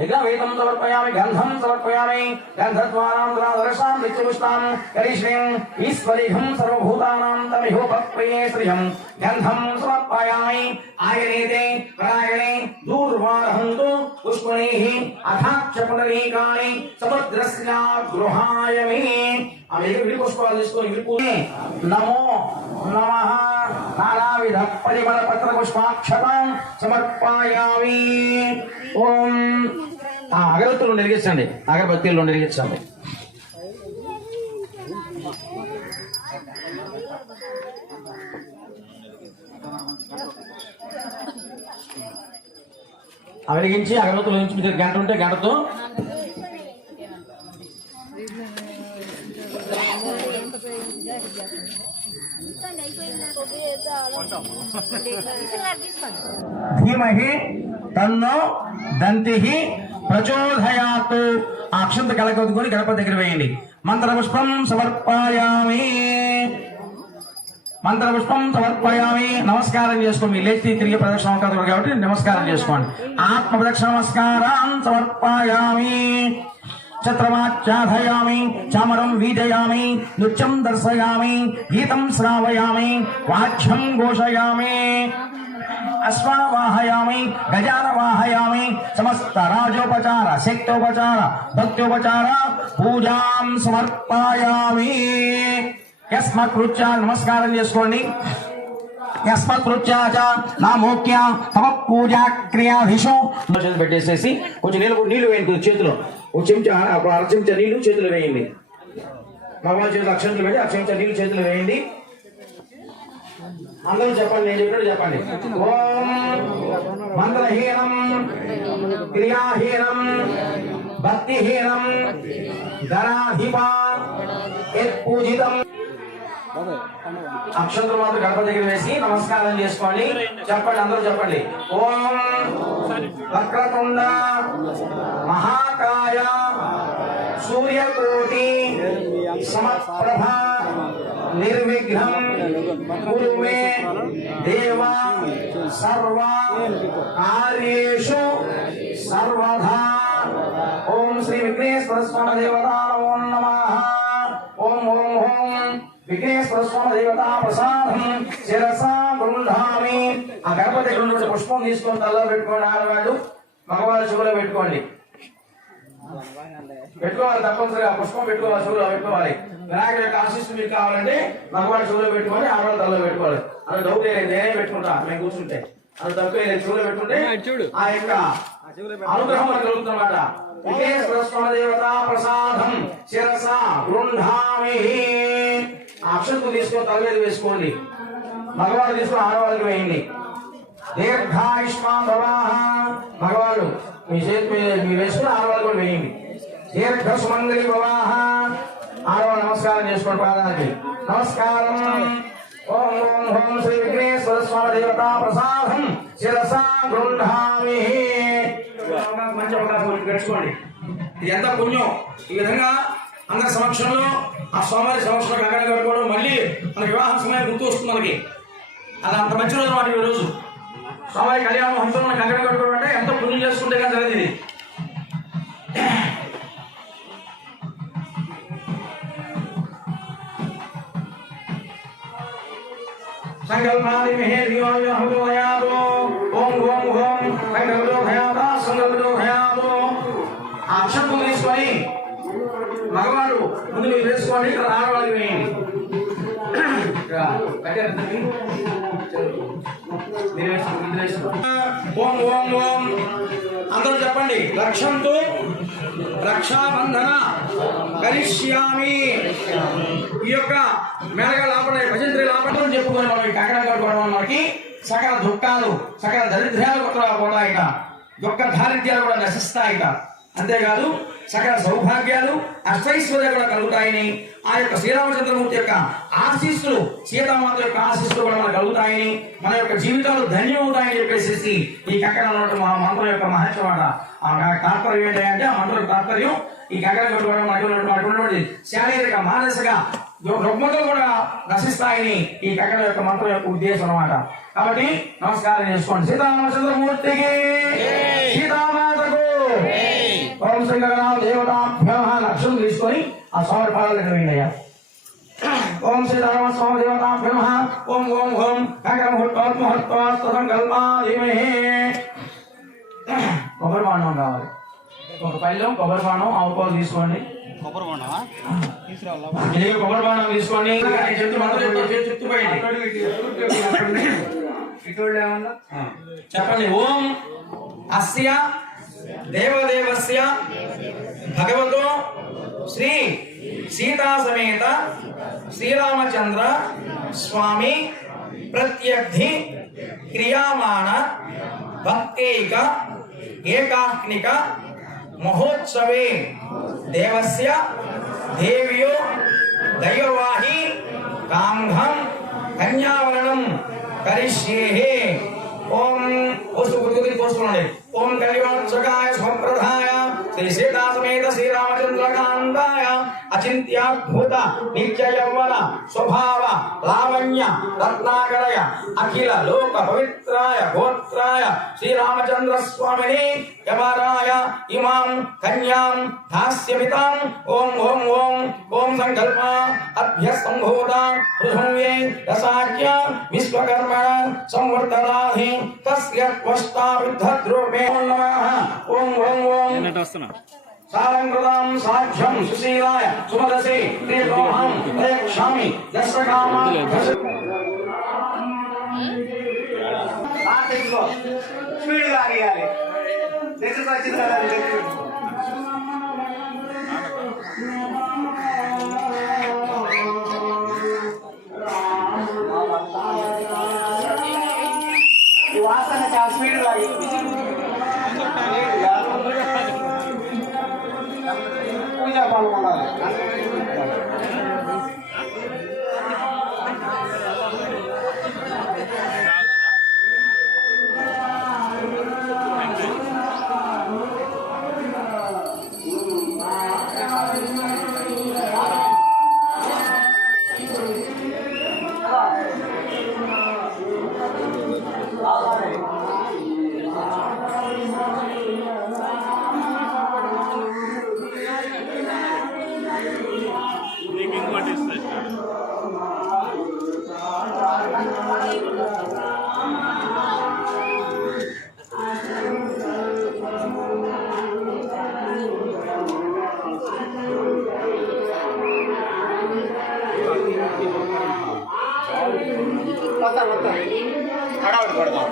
యజ్ఞవేదం సమర్పయామి, గంధం సమర్పయామి. గంధద్వారాం దురాదర్శాం నిత్యపుష్పాం కరిష్ణీం ఈశ్వరీఘం సర్వభూతానాం తమిహోపక్వయే శ్రియం. గంధం సమర్పయామి. ఆయనేతే పరాయణే దూర్వారహంతు పుష్పణైః అథాక్ష పుండరీకాణి సముద్రస్య గృహాయమి. ఆ విడి పుష్పాలు తీసుకొని విడిపోయి నమో నమః నానావిధ పరిమళ పత్ర పుష్పాక్షతాం సమర్పయామి. ఓం. అగరత్తులు వెలిగించండి, అగరబత్తీలు వెలిగించండి. వెలిగించి అగరబత్తులు నుంచి మీకు గంట ఉంటే గంటతో ధీమహి తన్నో దంతిః ప్రచోదయాత్. ఆ అక్షంత కలకొద్దుకొని గణపతి దగ్గర వేయండి. మంత్రపుష్పం సమర్పయామి. మంత్రపుష్పం సమర్పయామి. నమస్కారం చేసుకోండి. లేచి తిరిగి ప్రదక్షిణ కాదు కాబట్టి నమస్కారం చేసుకోండి. ఆత్మ ప్రదక్షిణ నమస్కారం సమర్పయామి. ఛత్రమాచ్ఛాదయామి, చామరం వీజయామి, నృత్యం దర్శయామి, గీతం శ్రావయామి, వాచ్యం ఘోషయామి, అశ్వావాహయామి, గజానవాహయామి. సమస్త రాజోపచార, శక్తోపచార, భక్తోపచార పూజాం సమర్పయామి. యస్మత్కృత్య నమస్కారం చేసుకోండి. యస్మత్కృత్య నామోక్య తమ పూజా క్రియాధీశో. పెట్టేసేసి కొంచెం నీళ్ళు వేయండి చేతిలో. ఒక చెంచా, అర చెంచా నీళ్లు చేతులు వేయండి. మగవాళ్ళ చేతులు అక్షంతలు పెట్టి అక్షంచా నీళ్లు చేతులు వేయండి. అందరూ చెప్పండి, నేను చెప్పినట్టు చెప్పండి. ఓం మంత్రహీనం క్రియాహీనం భక్తిహీనం ధనాధిప యత్పూజితం. అక్షంతలు మాత్రం గణపతి దగ్గర వేసి నమస్కారం చేసుకోండి. చెప్పండి, అందరూ చెప్పండి. ఓం వక్రతుండ మహాకాయ సూర్యకోటి సమప్రభ నిర్విఘ్నం కురు మే దేవ సర్వ కార్యేషు సర్వదా. ఓం శ్రీ విఘ్నేశ్వర స్వామి దేవతా నమో నమః. ఓం ఓం ఓం విఘ్నేశ్వర స్వామి దేవతా ప్రసాదం శిరసా గృహామి. ఆ గణపతి దగ్గర పుష్పం తీసుకొని తలలో పెట్టుకోండి. ఆడవాళ్ళు మగవాళ్ళు చెవులో పెట్టుకోండి. పెట్టుకోవాలి, తప్పనిసరిగా పుష్పం పెట్టుకోవాలి, చెవులో పెట్టుకోవాలి. వినాయకుడి యొక్క ఆశీస్సు మీకు కావాలంటే మగవాళ్ళు చెవులో పెట్టుకోవాలి, ఆడవాళ్ళు తలలో పెట్టుకోవాలి. అది డౌట్ లేదు, నేనే పెట్టుకుంటా మేము కూర్చుంటే. అది తప్పే లేదు, చెవులో పెట్టుకుంటే ఆ యొక్క అనుగ్రహం మనకు కలుగుతుందన్నమాట. విఘ్నేశ్వర స్వామి దేవతా ప్రసాదం శిరసా గృహామి. ఆ అక్షంతు తీసుకొని తల మీద వేసుకోండి. మగవాళ్ళు తీసుకొని ఆడవాళ్ళకి వేయండి. దీర్ఘాయుష్మాన్ భవాః. మగవాళ్ళు మీ చేతి మీరు వేసుకుని ఆడవాళ్ళు కూడా వేయండి. దీర్ఘ సుమంగళి భవాః. ఆడవాళ్ళు నమస్కారం చేసుకోండి. పాదానికి నమస్కారం. ఓం ఓం ఓం శ్రీ విఘ్నేశ్వర స్వామి దేవతా ప్రసాదం శిరసా గృహామి. మంచి అవకాశం గడుచుకోండి. ఇది ఎంత పుణ్యం. ఈ విధంగా అందరి సమక్షంలో ఆ స్వామి సమక్షంలో కంకణం కట్టుకోవడం మళ్ళీ మన వివాహ సమయం గుర్తు వస్తుంది మనకి. అది అంత మంచి రోజు మాట. ఈ రోజు స్వామి కళ్యాణ మహోత్సవం మన కంకణం కట్టుకోవడం అంటే ఎంతో పుణ్యం చేసుకుంటే కానీ జరిగింది ఇది. సంకల్పాది మహేర్యోయాదో ఓం ఓం ఓం సంకల్పో భయాదా సంకల్పో భయాదో. ఆ అక్షంతం తీసుకొని మగవాళ్ళు ముందు మీరు వేసుకోండి, ఇక్కడ ఆడవాళ్ళకి వేయండి. ఓం ఓం ఓం అందరూ చెప్పండి. లక్ష్యంతో రక్షాబంధన కరిష్యామి. ఈ యొక్క మేళగా లాపడే భజంత్రి లాపడం చెప్పుకొని మనం ఈ కంకణం కట్టుకోవడం మనకి సకల దుఃఖాలు సకల దరిద్రాలు కూడా పోతాయిట. దుఃఖ దారిద్ర్యాలు కూడా నశిస్తాయిట. అంతేకాదు సకల సౌభాగ్యాలు అష్టైశ్వర్య కూడా కలుగుతాయని, ఆ యొక్క శ్రీరామచంద్రమూర్తి యొక్క ఆశీస్సులు, సీతామాత యొక్క ఆశీస్సులు కూడా మనకు కలుగుతాయని, మన యొక్క జీవితాలు ధన్యమవుతాయని చెప్పేసి ఈ కంకణం మా మంత్రం యొక్క మహత్యం మాట. ఆ తాత్పర్యం ఏంటంటే, ఆ మంత్రం తాత్పర్యం ఈ కంకణం కట్టుకోవడం అటువంటి శారీరక మానసిక రుగ్మతలు కూడా నశిస్తాయని ఈ కంకణం యొక్క మంత్రం యొక్క ఉద్దేశం అన్నమాట. కాబట్టి నమస్కారం చేసుకోండి. సీతారామచంద్రమూర్తికి, సీతామాతకు, ఓం శ్రీగణనాథ దేవతాభ్యః లక్ష్యం తీసుకొని ఆ స్వామి పాదాలు వేయండి అయ్యా. ఓం శ్రీరామ స్వామి దేవతాభ్యః ఓం ఓం ఓం సంకల్పాధీమహి. కొబ్బరి బాండం కావాలి, ఒక పళ్ళెం కొబ్బరి బాండం ఆవుపాలు తీసుకోండి. కొబ్బరి బాండం తీసుకోండి. చెప్పండి. ఓం అస్య దేవదేవస్య భగవతో శ్రీ సీతా సమేత శ్రీరామచంద్ర స్వామి ప్రత్యర్థి క్రియామాణ భక్తైక ఏకాగ్నిక మహోత్సవే దేవస్య దేవ్యో దైవవాహి కాంఘం కన్యావరణం కరిష్యేహే. ఓం పోసుకోండి. ఓం కళ్యాణోత్సకాయ స్వప్రదాయ శ్రీ సీతా సమేత శ్రీరామచంద్రకాంతాయ అచింత్యాద్భుత నిత్య యౌవన స్వభావ లావణ్య రత్నాకరయ అఖిల లోక పవిత్రాయ గోత్రాయ శ్రీరామచంద్ర స్వామిని యమరాయ ఇమాం కన్యాం దాస్యమితాం. ఓం ఓం ఓం ఓం సంకల్ప అభ్యస్తంభూత పృథువ్యై రసాఖ్య విశ్వకర్మణ సంవర్ధనాహి తస్య త్వష్టావిద్ధద్రూపే నమః. ఓం ఓం ఓం సారంకృతం సాధ్యం సుశీలాయ సుమదసి ప్రియతోహం ప్రేక్షామి దశకామం. స్పీడ్ లాగేయాలి. దగ్గరకు వచ్చింది కదా, వాసన స్పీడ్ లాగి పూజా పాల్గొనాలి. హడావుడి పడదాం.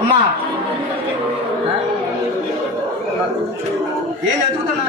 అమ్మా ఏం ఎదుగుతున్నా?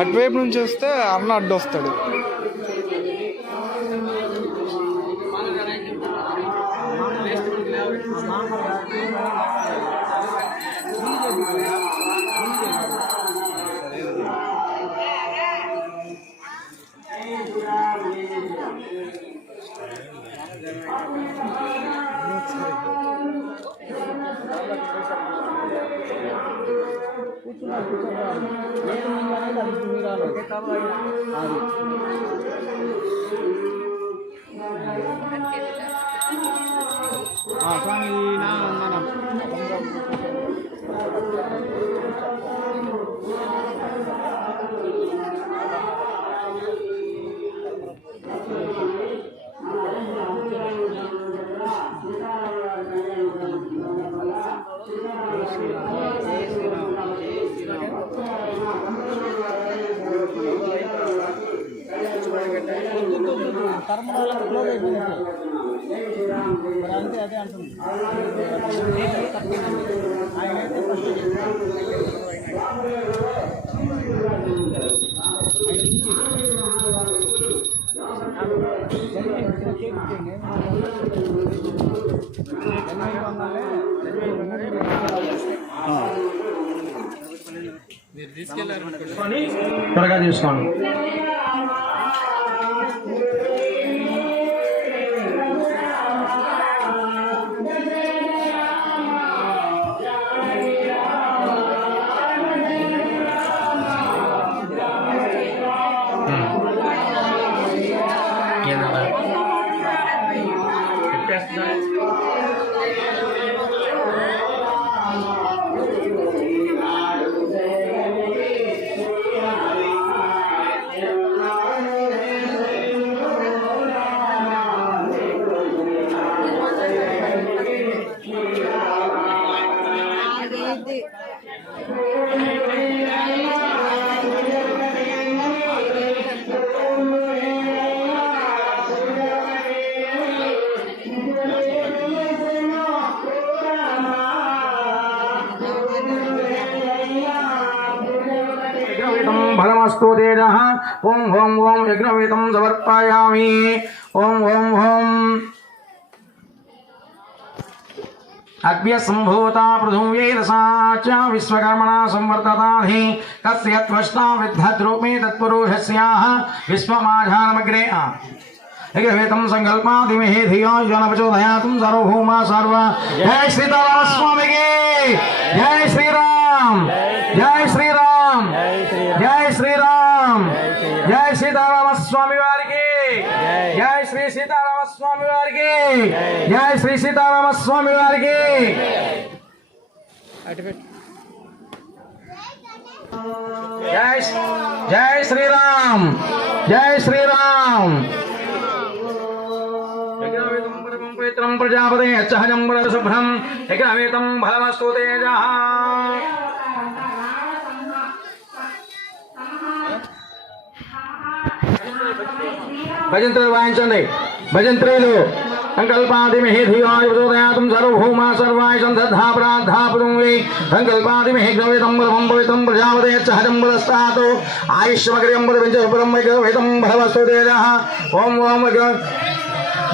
అటువైపు నుంచి వస్తే అన్న అడ్డొస్తాడు. అదే అంటుంది. త్వరగా తీసుకోండి. फलमस्तु तेजः ओम ओम ओम यज्ञवेदं समर्पयामि ओम ओम ओम अग्न्य संभूता पृथुव्यैरसा च विश्वकर्मणा संवर्तताधि तस्य त्वष्टा विद्धद्रूपे तत्पुरुषस्याः विश्वमाधानमग्रे यज्ञवेदं संकल्पादिमहे धियो यो न प्रचोदयातुं सर्वभौमा सर्व जय सीताराम स्वामी की जय श्री राम जय श्री राम जय श्री राम जय सीताराम स्वामी वारी की जय श्री सीताराम स्वामी वारी की जय श्री सीताराम स्वामी वारी की जय जय श्री राम जय श्री राम पवित्रं प्रजापते अच्छहजं शुभ्रं यज्ञवेदं फलमस्तु तेजः भजंत्री वाయించండి भजंत्रीలు संकल्पादिमहे धियाय प्रचोदयातुं सर्वभौमा सर्वाय संदधा प्रार्थापुं वै संकल्पादिमहे यज्ञवेदं फलं पवित्रं प्रजापते अच्छहजं बलस्तातो आयुष्यमग्रियं पदविंच शुभ्रं यज्ञवेदं फलमस्तु तेजः ओम ओम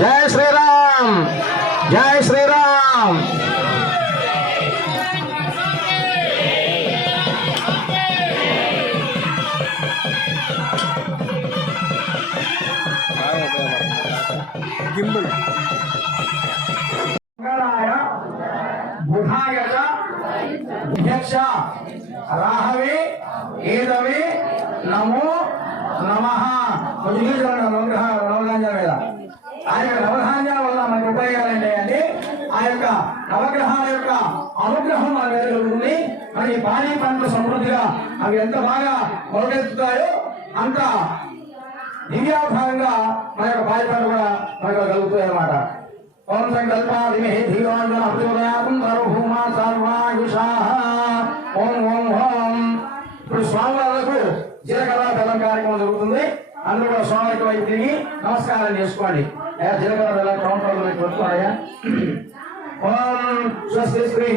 జై శ్రీరామ్ జై శ్రీరామ్. గింబల్ బుధాయ అధ్యక్ష రాహవే ఏదవే నమో నమః. నవధాన్యాల మీద ఆ యొక్క నవధాన్యాల వల్ల మనకు ఉపయోగాలు అంటే ఆ యొక్క నవగ్రహాల యొక్క అనుగ్రహం మన మీద కలుగుతుంది. మరి పానీ పంటలు సమృద్ధిగా అవి ఎంత బాగా మొదలెత్తుతాయో అంత దివ్యాధారంగా మన యొక్క పానీ పంటలు కూడా మనకు కలుగుతాయి అన్నమాట. ఓం సంకల్పాదిమే ధీరాంజన ప్రచోదయాత్ం సర్వభూమా సర్వాయుషాః. ఓం ఓం ఓం. ఇప్పుడు స్వామివారికి జీలకర్ర బెల్లం కార్యక్రమం జరుగుతుంది. అందరూ కూడా స్వామివారికి వైపు తిరిగి నమస్కారం చేసుకోండి. జీలకర్ర బెల్లం కౌంటర్లో పెట్టి వస్తున్నాయా. ఓం స్వస్తి స్త్రీ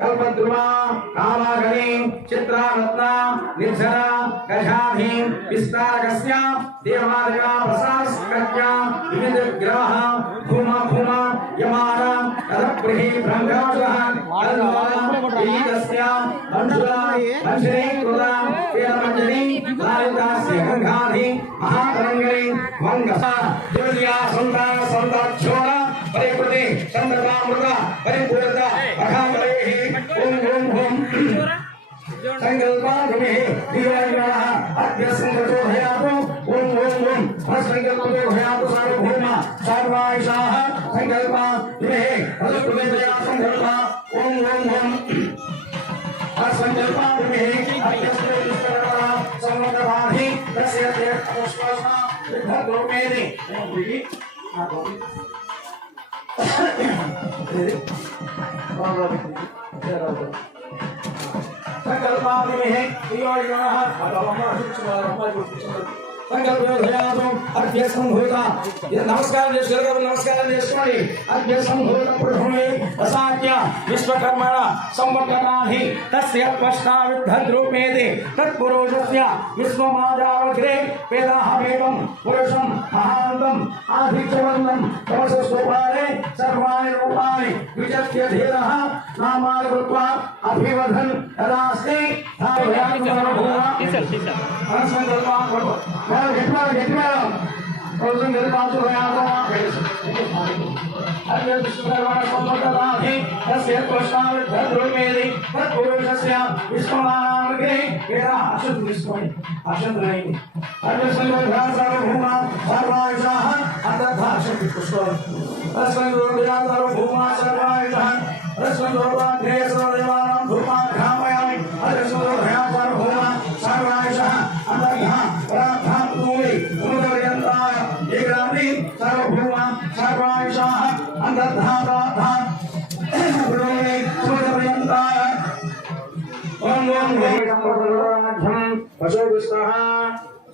కల్పద్రుమ కామాగణి చిత్రారత్న నిర్జన గజాధి విస్తారకస్య దేవాదేవ ప్రసాస్కత్య వివిధ గ్రహ భూమ భూమ యమాన కదప్రిహి బ్రహ్మరాజః కల్వాదస్య అంశురాయ అంశరే కృత వేదమంజరి లాయుదాస్య గంగాధి మహాతరంగరి వంగస దివ్యా సంతాన సంతాక్షోర పరికృతి సందర్భామృత పరిపూర్ణ అఖామలేహి. ఓం ఓం ఓం. సంకల్పాదిమే ధీరాంజన అభ్యసంకటోహయాతు. ఓం ఓం ఓం. సంకల్పతోహయాతు సర్వభూమ సర్వాయుషాః. సంకల్పాదిమే రజకృతయా సంకల్ప. ఓం ఓం ఓం. సంకల్పాదిమే అభ్యసంకటోహయాతు సంకల్పాధి తస్య దేవస్వాస విద్ధద్రోమేది. సంకల్పాదిమే నమస్కారం చేసుకోవాలి. నమస్కారం చేసుకోండి. అభ్యసంభూత పృథుమే అసాధ్య విశ్వకర్మణ సంవత్సరాహి తస్య త్వష్టా విద్ధద్రూపేతి తత్పురుషస్య విశ్వమాజావగ్రే వేదాహమేవం పురుషం మహాంతం ఆధిక్యవంతం తమసస్తోపారే సర్వాణి రూపాణి విచక్ష్య ధీరః నామాని కృత్వా అభివదన్ యదాస్తి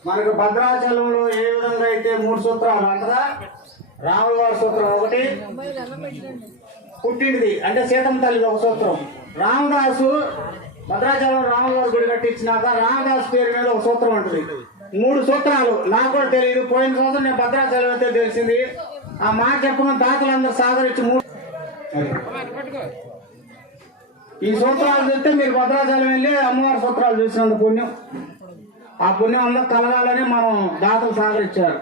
మనకు భద్రాచలంలో ఏ విధంగా అయితే 3 సూత్రాలు అంటారా, రాముల వారి సూత్రం ఒకటి, పుట్టింటిది అంటే సీతమ్మ తల్లి ఒక సూత్రం. రామదాసు భద్రాచలం రాముల వారి గుడి కట్టించినాక రామదాసు పేరు మీద ఒక సూత్రం ఉంటుంది. 3 సూత్రాలు నాకు కూడా తెలియదు. పోయిన సంవత్సరం నేను భద్రాచలం అయితే తెలిసింది. ఆ మాట చెప్పమని దాతలందరూ సాగరించి 3 ఈ సూత్రాలు చూస్తే మీరు భద్రాచలం వెళ్ళి అమ్మవారి సూత్రాలు చూసినంత పుణ్యం. ఆ పుణ్యం అందరూ కలగాలని మనం దాతలు సహకరించారు.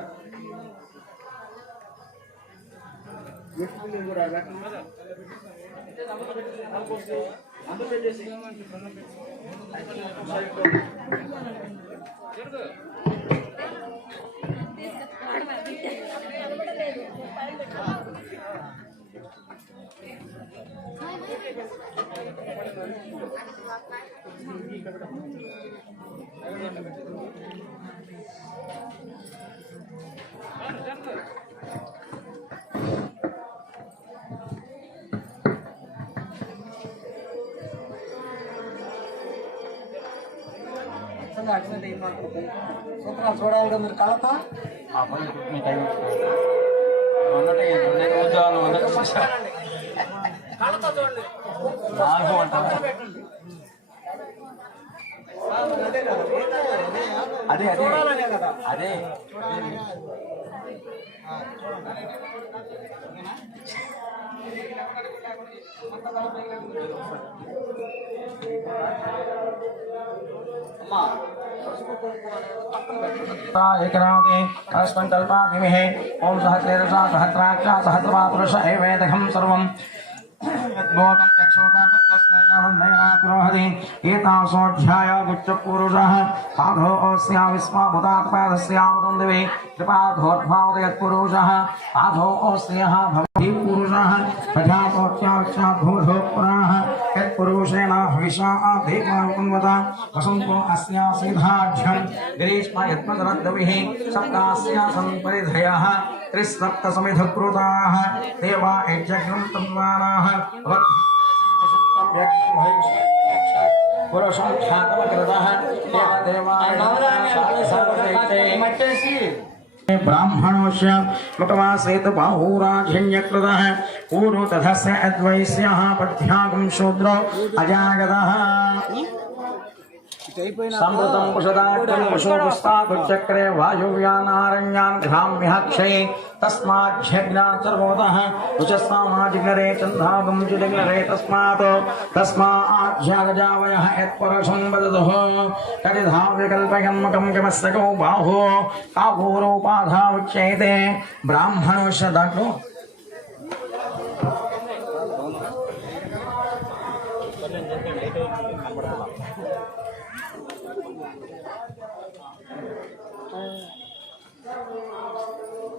సూత్రాలు చూడాలి మీరు కలతో అదే అదే అదే एकनाथे अस्मन् कल्पाधिमहे ओम सहस्रेरसा सहस्राक्षा सहस्रमा पुरुष एवेदघं सर्वं यद्भूतं यक्षोकापत्तस्नेहानन्दयातिरोहति एतासोऽध्याय गुच्चपुरुषः साधो अस्या विस्माभूतात्पादस्यामृतं दिवे कृपाधोद्भावयत्पुरुषः साधो अस्यः भवति पुरुषः प्रजातोऽत्याक्षाद्भूतो पुराः यत्पुरुषेण हविषा देवान्वता वसन्तो अस्या सिद्धाढ्यं ग्रीष्म यत्मदरद्दविः सप्तास्यासन् परिधयः त्रिसप्तसमिधकृताः देवा यज्ञं तन्वानाः पुरुषं ख्यातमकृतः ब्राह्मणोस्य मुखवासेत बाहुराजन्यकृतः पूर्व तथस्य अद्वैस्यः पद्भ्यागं शूद्रो अजागतः समृतं कुशदाग्रं वशुपुस्ताकुचक्रे वायुव्यानारण्यान् घ्राम्यक्षये तस्माज्जज्ञात् सर्वतः रुचस्वामाजिग्नरे चन्दागं चिदिग्नरे तस्माज्जागजावयः यत्परशं वदतुः कटिधा विकल्पयन्मकं किमस्य कौ बाहो काभूरोपाधा उच्येते ब्राह्मणोस्य दाग्रो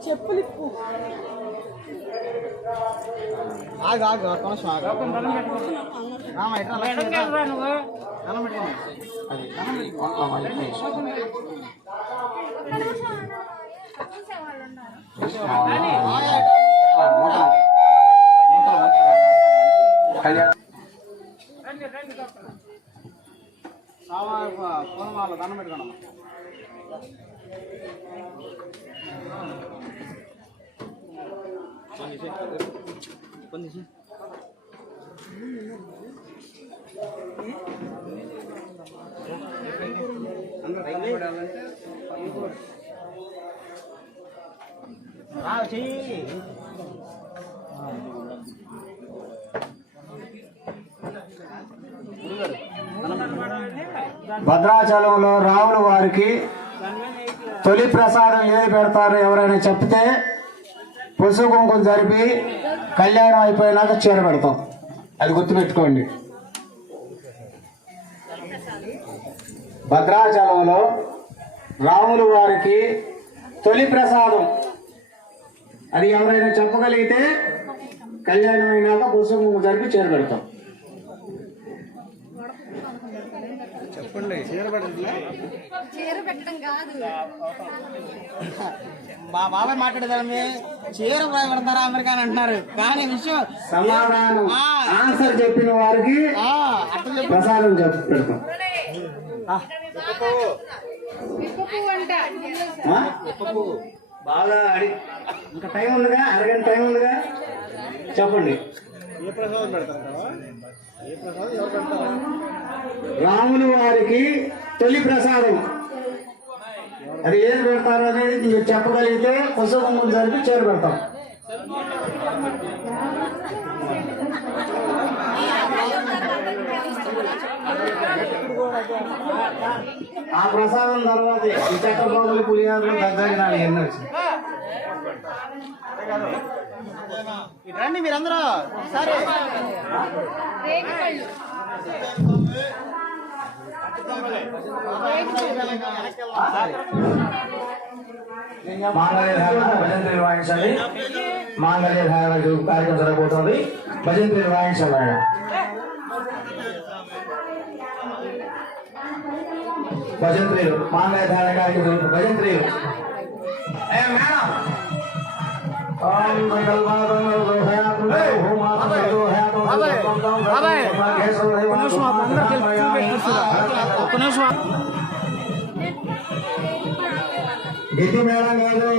చెప్పులిప్పు ఆగు ఆగు కొంచెం ఆగు రామ ఎట్లా నువ్వు దండం పెట్టుకున్నాం భద్రాచలంలో రాముల వారికి తొలి ప్రసాదం ఏది పెడతారో ఎవరైనా చెప్తే పసుపు కుంకుమ జరిపి కళ్యాణం అయిపోయినాక చీర పెడతాం. అది గుర్తుపెట్టుకోండి. భద్రాచలంలో రాముల వారికి తొలి ప్రసాదం అది ఎవరైనా చెప్పగలిగితే కళ్యాణం అయినాక పసుపు కుంకుమ జరిపి చీర పెడతాం. చెప్పండి. చీర పెట్టడం కాదు, మా బాబాయ్ మాట్లాడేదాన్ని చీర పెడతారా అమెరికా అని అంటున్నారు. కానీ విషయం సమాధానం ఆన్సర్ చెప్పిన వారికి ప్రసాదం పెడతాం. బాగా అడి ఇంకా టైం ఉందిగా, అరగంట టైం ఉందిగా, చెప్పండి. ఏ ప్రసాదం పెడతారు? ఏ ప్రసాదం ఎవరు పెడతారు? రాముల వారికి తొలి ప్రసాదం అది ఏది పెడతారు అనేది మీరు చెప్పగలిగితే పసుపు కుంకుమ జరిపి చీర పెడతాం. ఆ ప్రసాదం తర్వాత ఈ చక్రబాబులు పులిహారు దగ్గర ఎన్నో వచ్చింది. రండి మీరందరూ సరే. భజంత్రి వాయించాలి. మాంగళ్య ధారణ కార్యక్రమం జరగబోతోంది. భజంత్రి వాయించాలి. భజంత్రీలు మాంగళ్య ధారణ కార్యక్రమం భజంత్రీలు. గిట్టి మేడం కాదు,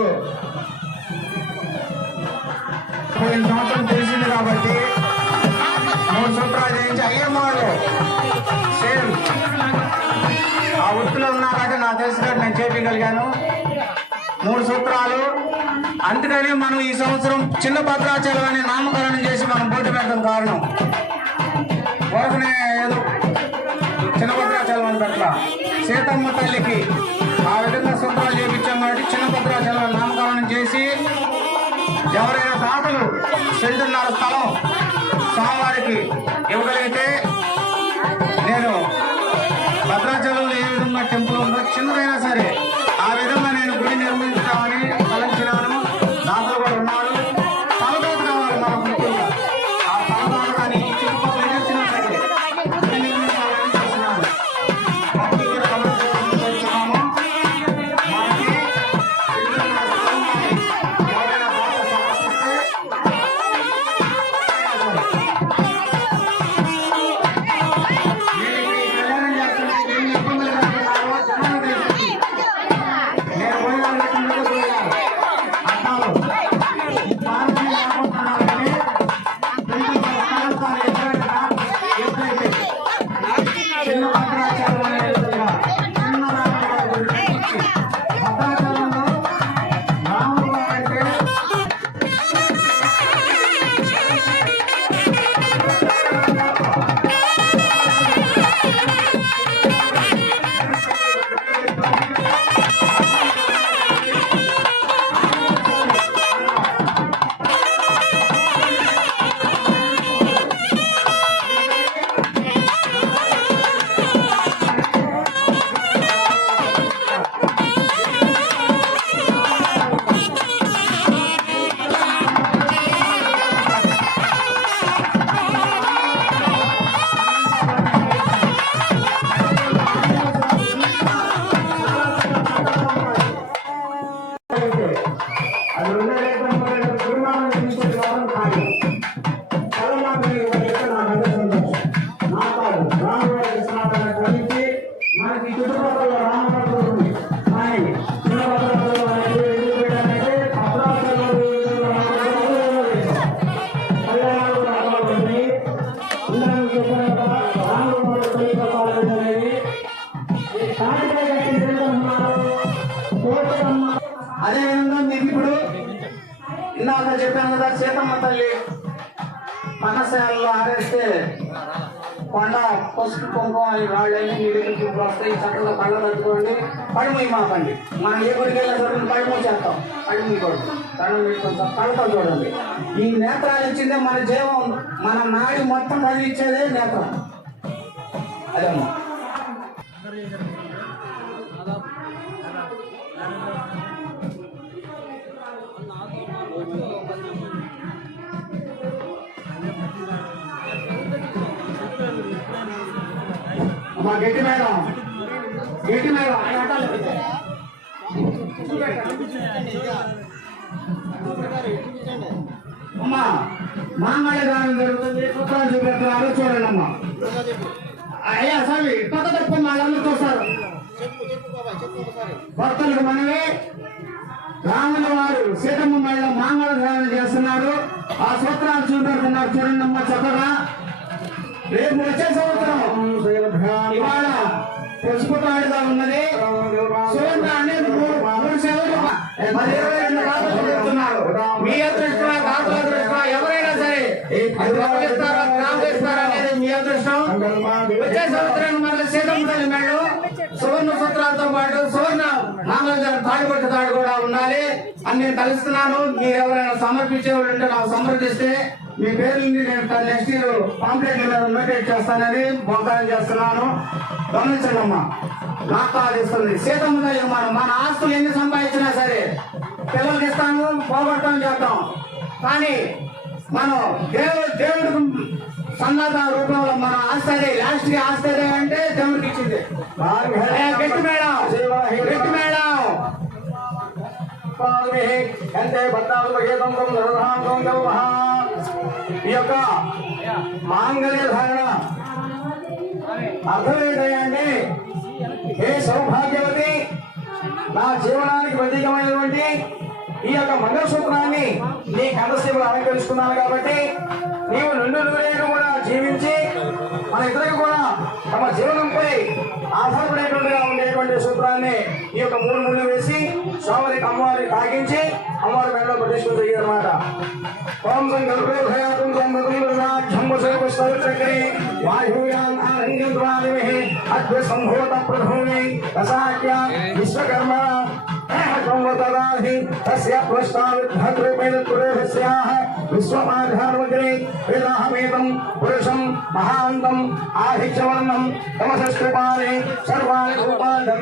15 సంవత్సరం తెలిసింది కాబట్టి 3 సూత్రాలు చేయించి అయ్యమ్మాడు సేమ్ ఆ వృత్తిలో ఉన్నారంటే నాకు తెలిసినట్టు నేను చేయగలిగాను. 3 సూత్రాలు అందుకని మనం ఈ సంవత్సరం చిన్న భద్రాచలం అనే నామకరణం చేసి మనం పోటీ పెట్టడం కారణం. వరకునే ఏదో చిన్న భద్రాచలం అని పెట్టాల, సీతమ్మ తల్లికి ఆ విధంగా సూత్రాలు చేయించాం కాబట్టి చిన్న భద్రాచలం నామకరణం చేసి ఎవరైనా దాతలు సెంటున్నర స్థలం స్వామివారికి ఇవ్వగలిగితే నేను భద్రాచలంలో ఏ విధంగా టెంపుల్ ఉందో చిన్నదైనా సరే ఆ విధంగా నేను గుడి నిర్మించుతామని తలంచినాను. దాతలు కూడా ఉన్నారు. తలదాత కావాలి మనకు ముఖ్యంగా. ఆ తలదాత కానీ చుట్టుపక్కల వచ్చినట్లయితే గుడి నిర్మించాలని చేస్తున్నాను. భక్తులు కూడా గమనించుకున్నాము. మనకి ఎవరైనా దాత సమర్పిస్తే మనకి చుట్టుపక్కల రామకృష్ణ ఉంది. కానీ చిన్న భద్రాచలం అనేది ఎందుకు పెట్టారంటే భద్రాచలం కళ్యాణాలు కూడా అలవాటు ఉంది. ఇందాక చెప్పినట్టు రామకుమార్ తల్లి అనేది తాటిపై కట్టి తిరుగుతున్నారు. అదేవిధంగా మీకు ఇప్పుడు ఇందాక చెప్పాను కదా, సీతమ్మ తల్లి మనశాలలో ఆరేస్తే కొండ పసుపు కుంకుమ అని రాళ్ళని మీ దగ్గరికి వస్తాయి. చక్కగా కళ్ళ తట్టుకోండి, కడుము మాకండి. మనం ఏ గుడికి వెళ్ళేసరికి కడుము చేస్తాం. కడుము కూడా కళ్ళు కొంచెం కళ్ళతో చూడండి. ఈ నేత్రాలు ఇచ్చిందే మన జీవం, మన నాడి మొత్తం అది ఇచ్చేదే నేత్రం. అదేమ్మా అమ్మా గట్టి మేడం, గట్టి మేడం అమ్మా మాంగళ్య దానం జరుగుతుంది. సూత్రాలు చూపెడుతున్నారు చూడండి అమ్మా. అయ్యా స్వామి కొత్త తప్ప వాళ్ళందరూ చూస్తారు. భక్తులకు మనమే రాముల వారు సీతమ్మ మళ్ళీ మాంగళ దానం చేస్తున్నారు. ఆ సూత్రాలు చూపెడుతున్నారు చూడండి అమ్మా చక్కగా. రేపు వచ్చే సంవత్సరం ఇవాళ పసుపు తాడుగా ఉన్నది. సూర్యుడు అనేది మూడు సేవలు 22 దాతలు చెప్తున్నారు. మీ అదృష్టం దాతల అదృష్టం ఎవరైనా సరే ఇస్తారా అనేది మీ అదృష్టం. వచ్చే సంవత్సరం మన సీతమ్మ తల్లి మేడం సువర్ణ సూత్రాలతో పాటు సువర్ణ నామల తాడిపట్టు తాడు కూడా ఉండాలి అని నేను తలుస్తున్నాను. మీరు ఎవరైనా సమర్పించే వాళ్ళు ఉంటే నాకు సంప్రదిస్తే మీ పేర్లని నేను నెక్స్ట్ ఇయర్ పాంప్లెట్ మీద నోటేట్ చేస్తానని బొంకాయం చేస్తున్నాను. గమనించండి అమ్మా. నాకు కాదిస్తుంది సీతమ్మ తల్లి. మన ఆస్తులు ఎన్ని సంపాదించినా సరే పిల్లలకి ఇస్తాము, పోగొట్టడం చేద్దాం. కానీ మనం దేవుడికి సన్నద్ధ రూపంలో మన ఆస్తి అదే లాస్ట్ కి ఆస్తి అదే అంటే దేవుడికి ఇచ్చింది. గట్టి మేడం, గట్టి మేడం ఈ యొక్క మాంగళ్య ధారణ అర్థం ఏంటంటే, ఏ సౌభాగ్యవతి నా జీవనానికి ప్రతీకమైనటువంటి ఈ యొక్క మంగళసూత్రాన్ని నీ కంఠశీలు అలంకరిస్తున్నాను కాబట్టి నీవు నిండు నూరేళ్ళు కూడా జీవించి మన ఇద్దరికి కూడా తమ జీవనంపై ఆధారపడేటువంటిగా ఉండేటువంటి సూత్రాన్ని ఈ యొక్క 3 ముళ్ళు వేసి స్వామికి అమ్మవారికి తాగించి అమ్మవారి మెడలో ప్రతిష్ఠ చేయాలన్నమాట. ఓం సంకల్పేభయాతం చక్రి వాయుయాన్ ఆరంగద్వాదిమహి అద్భుత సంభూత ప్రభూమి రసాఖ్య విశ్వకర్మ తస్య ప్రశ్నావిద్భద్రూపేణ పురేభస్యాః విశ్వమాధారమగ్రే వేదాహమేతం పురుషం మహాంతం ఆహిత్యవర్ణం తమసస్కృపాని సర్వాణి రూపాన్ని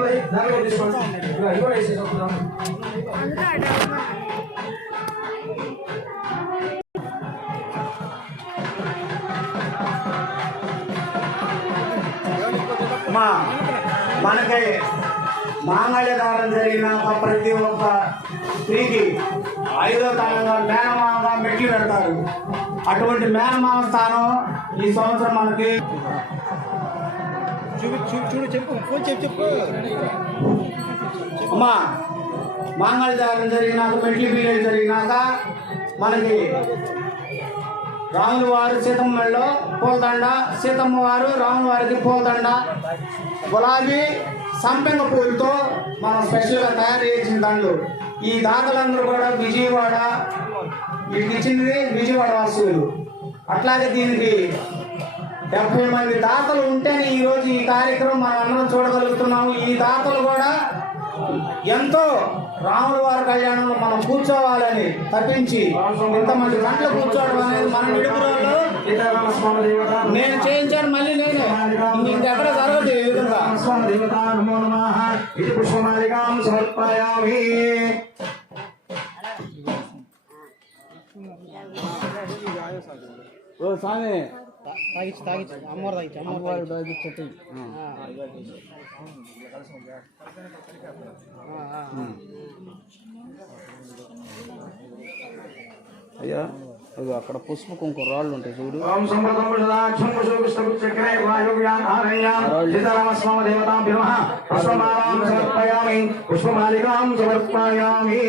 మనకి మాంగళ్యదానం జరిగిన ప్రతి ఒక్క స్త్రీకి 5వ తనంగా మేనమామగా మెట్లు పెడతారు. అటువంటి మేనమామ స్థానం ఈ సంవత్సరం మనకి అమ్మా మాంగళ్యదానం జరిగినాక మెట్లు పీరియడ్ జరిగినాక మనకి రాముల వారు సీతమ్మ మెడలో పూలదండ, సీతమ్మ వారు రాముల వారికి పూలదండ, గులాబీ సంపెంగ పూలతో మనం స్పెషల్గా తయారు చేసిన దండలు. ఈ దాతలందరూ కూడా విజయవాడ, వీటికి ఇచ్చింది విజయవాడ వాసులు. అట్లాగే దీనికి 70 మంది దాతలు ఉంటేనే ఈరోజు ఈ కార్యక్రమం మనం అందరం చూడగలుగుతున్నాము. ఈ దాతలు కూడా ఎంతో రాముల వారి కళ్యాణంలో మనం కూర్చోవాలని తప్పించి ఇంతమంది గంటలు కూర్చోవడం అనేది మన నిడుపురాల్లో నేను చేయించాను. మళ్ళీ నేనే ఇంకెక్కడ జరగదు ఈ విధంగా. ఓ స్వామి తాగించు అమ్మవారు తాగించు అయ్యా అక్కడ పుష్ప కుంకుమ రాళ్ళు ఉంటాయి చూడు. పుష్పమాలికాం సమర్పయామి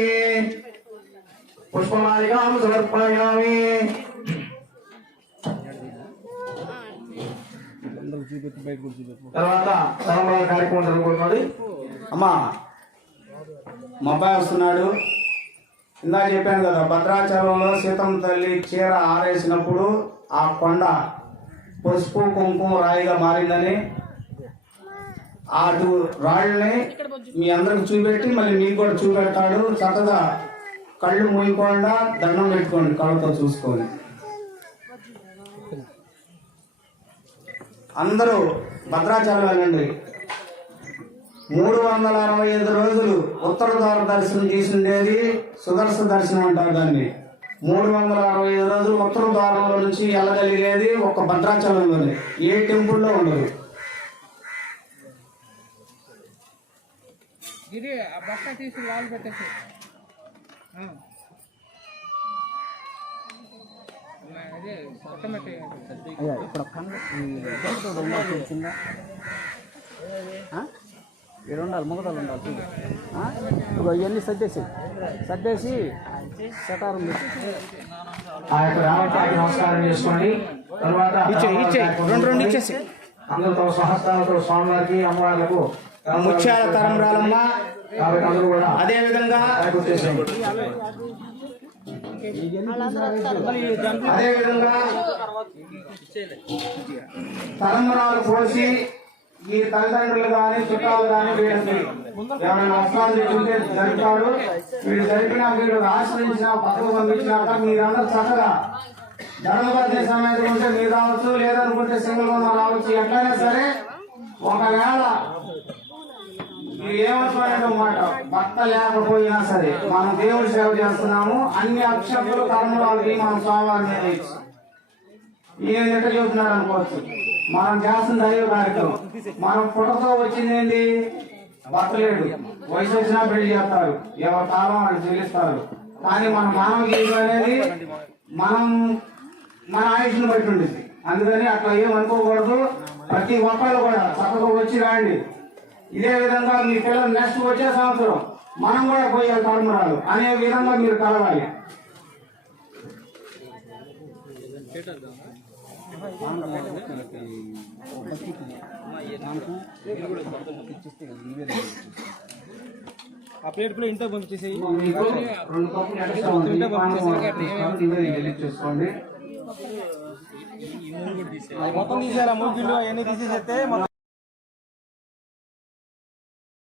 పుష్పమాలికాం సమర్పయామి. తర్వాత కార్యక్రమం జరుగుతున్నది. అమ్మా మా అబ్బాయి వస్తున్నాడు. ఇందాక చెప్పాను కదా, భద్రాచలంలో సీతమ్మ తల్లి చీర ఆరేసినప్పుడు ఆ కొండ పసుపు కుంకుమ రాయిగా మారిందని అటు రాళ్ళని మీ అందరికి చూపెట్టి మళ్ళీ మీకు కూడా చూపెడతాడు. చక్కగా కళ్ళు మూయకుండా దండం పెట్టుకోండి, కళ్ళతో చూసుకోండి. అందరూ భద్రాచలం వెళ్ళండి. 365 రోజులు ఉత్తర ద్వార దర్శనం చేసిండేది సుదర్శన దర్శనం అంటారు దాన్ని. 365 రోజులు ఉత్తర ద్వారంలో నుంచి వెళ్ళగలిగేది ఒక్క భద్రాచలంలోనే, ఏ టెంపుల్లో ఉండదు. ఇక్కడ కింద ఇక్కడ ఉండాలి, మొగదాలు ఉండాలి చూడు. ఇవన్నీ సర్దేసి సెటారు ఆ యొక్క రామకి నమస్కారం చేసుకోండి. తర్వాత రెండు ఇచ్చేసి అందరితో సహస్రాలతో స్వామివారికి అమ్మవార్లకు ముత్యాల తరంబ్రాలమ్మ. కాబట్టి అందరూ కూడా అదే విధంగా తరంబరాలు పోసి ఈ తల్లిదండ్రులు కానీ చుట్టాలు కానీ వీళ్ళకి ఎవరైనా వస్త్రాలు తెచ్చుంటే జరుపుతాడు. వీళ్ళు జరిపిన వీళ్ళు ఆశ్రయించిన పక్కకు పంపించినాక మీరందరూ చక్కగా ధర్మపత్ని సమేతం ఉంటే మీరు రావచ్చు, లేదనుకుంటే సింగిల్ గా రావచ్చు. ఎట్లయినా సరే ఒకవేళ ఏమవుతాయన్నమాట భర్త లేకపోయినా సరే మనం దేవుడి సేవ చేస్తున్నాము. అన్ని అక్షంతలు కర్మరాలకి మనం స్వామివారి మీద ఇచ్చి ఈయన ఎట్లా చెబుతున్నారు అనుకోవచ్చు. మనం చేస్తున్న దైవ కార్యక్రమం. మనం పుట్టతో వచ్చింది ఏంటి? భర్త లేడు, వయసు వచ్చినా పెళ్లి చేస్తారు, ఎవరి కాలం వాళ్ళు చెల్లిస్తారు. కానీ మన మానవ జీవితం అనేది మన ఆయుష్ను బట్టి ఉండేది. అందుకని అట్లా ఏమనుకోకూడదు. ప్రతి ఒక్కళ్ళు కూడా చక్కగా వచ్చి రాండి. ఇదే విధంగా మీ పిల్లలు నెక్స్ట్ వచ్చే సంవత్సరం మనం కూడా పోయాలి తలమురాలు అనే విధంగా మీరు కలవాలి. ఆ ప్లేట్ కూడా ఇంత పంపించేసి మీకు 2 కప్పులు ఎక్స్ట్రా ఉంది. పానకం వెళ్ళిచ్చేసుకోండి. మొత్తం తీసేయాలి, మూడు గిళ్ళు అవన్నీ తీసేసేస్తే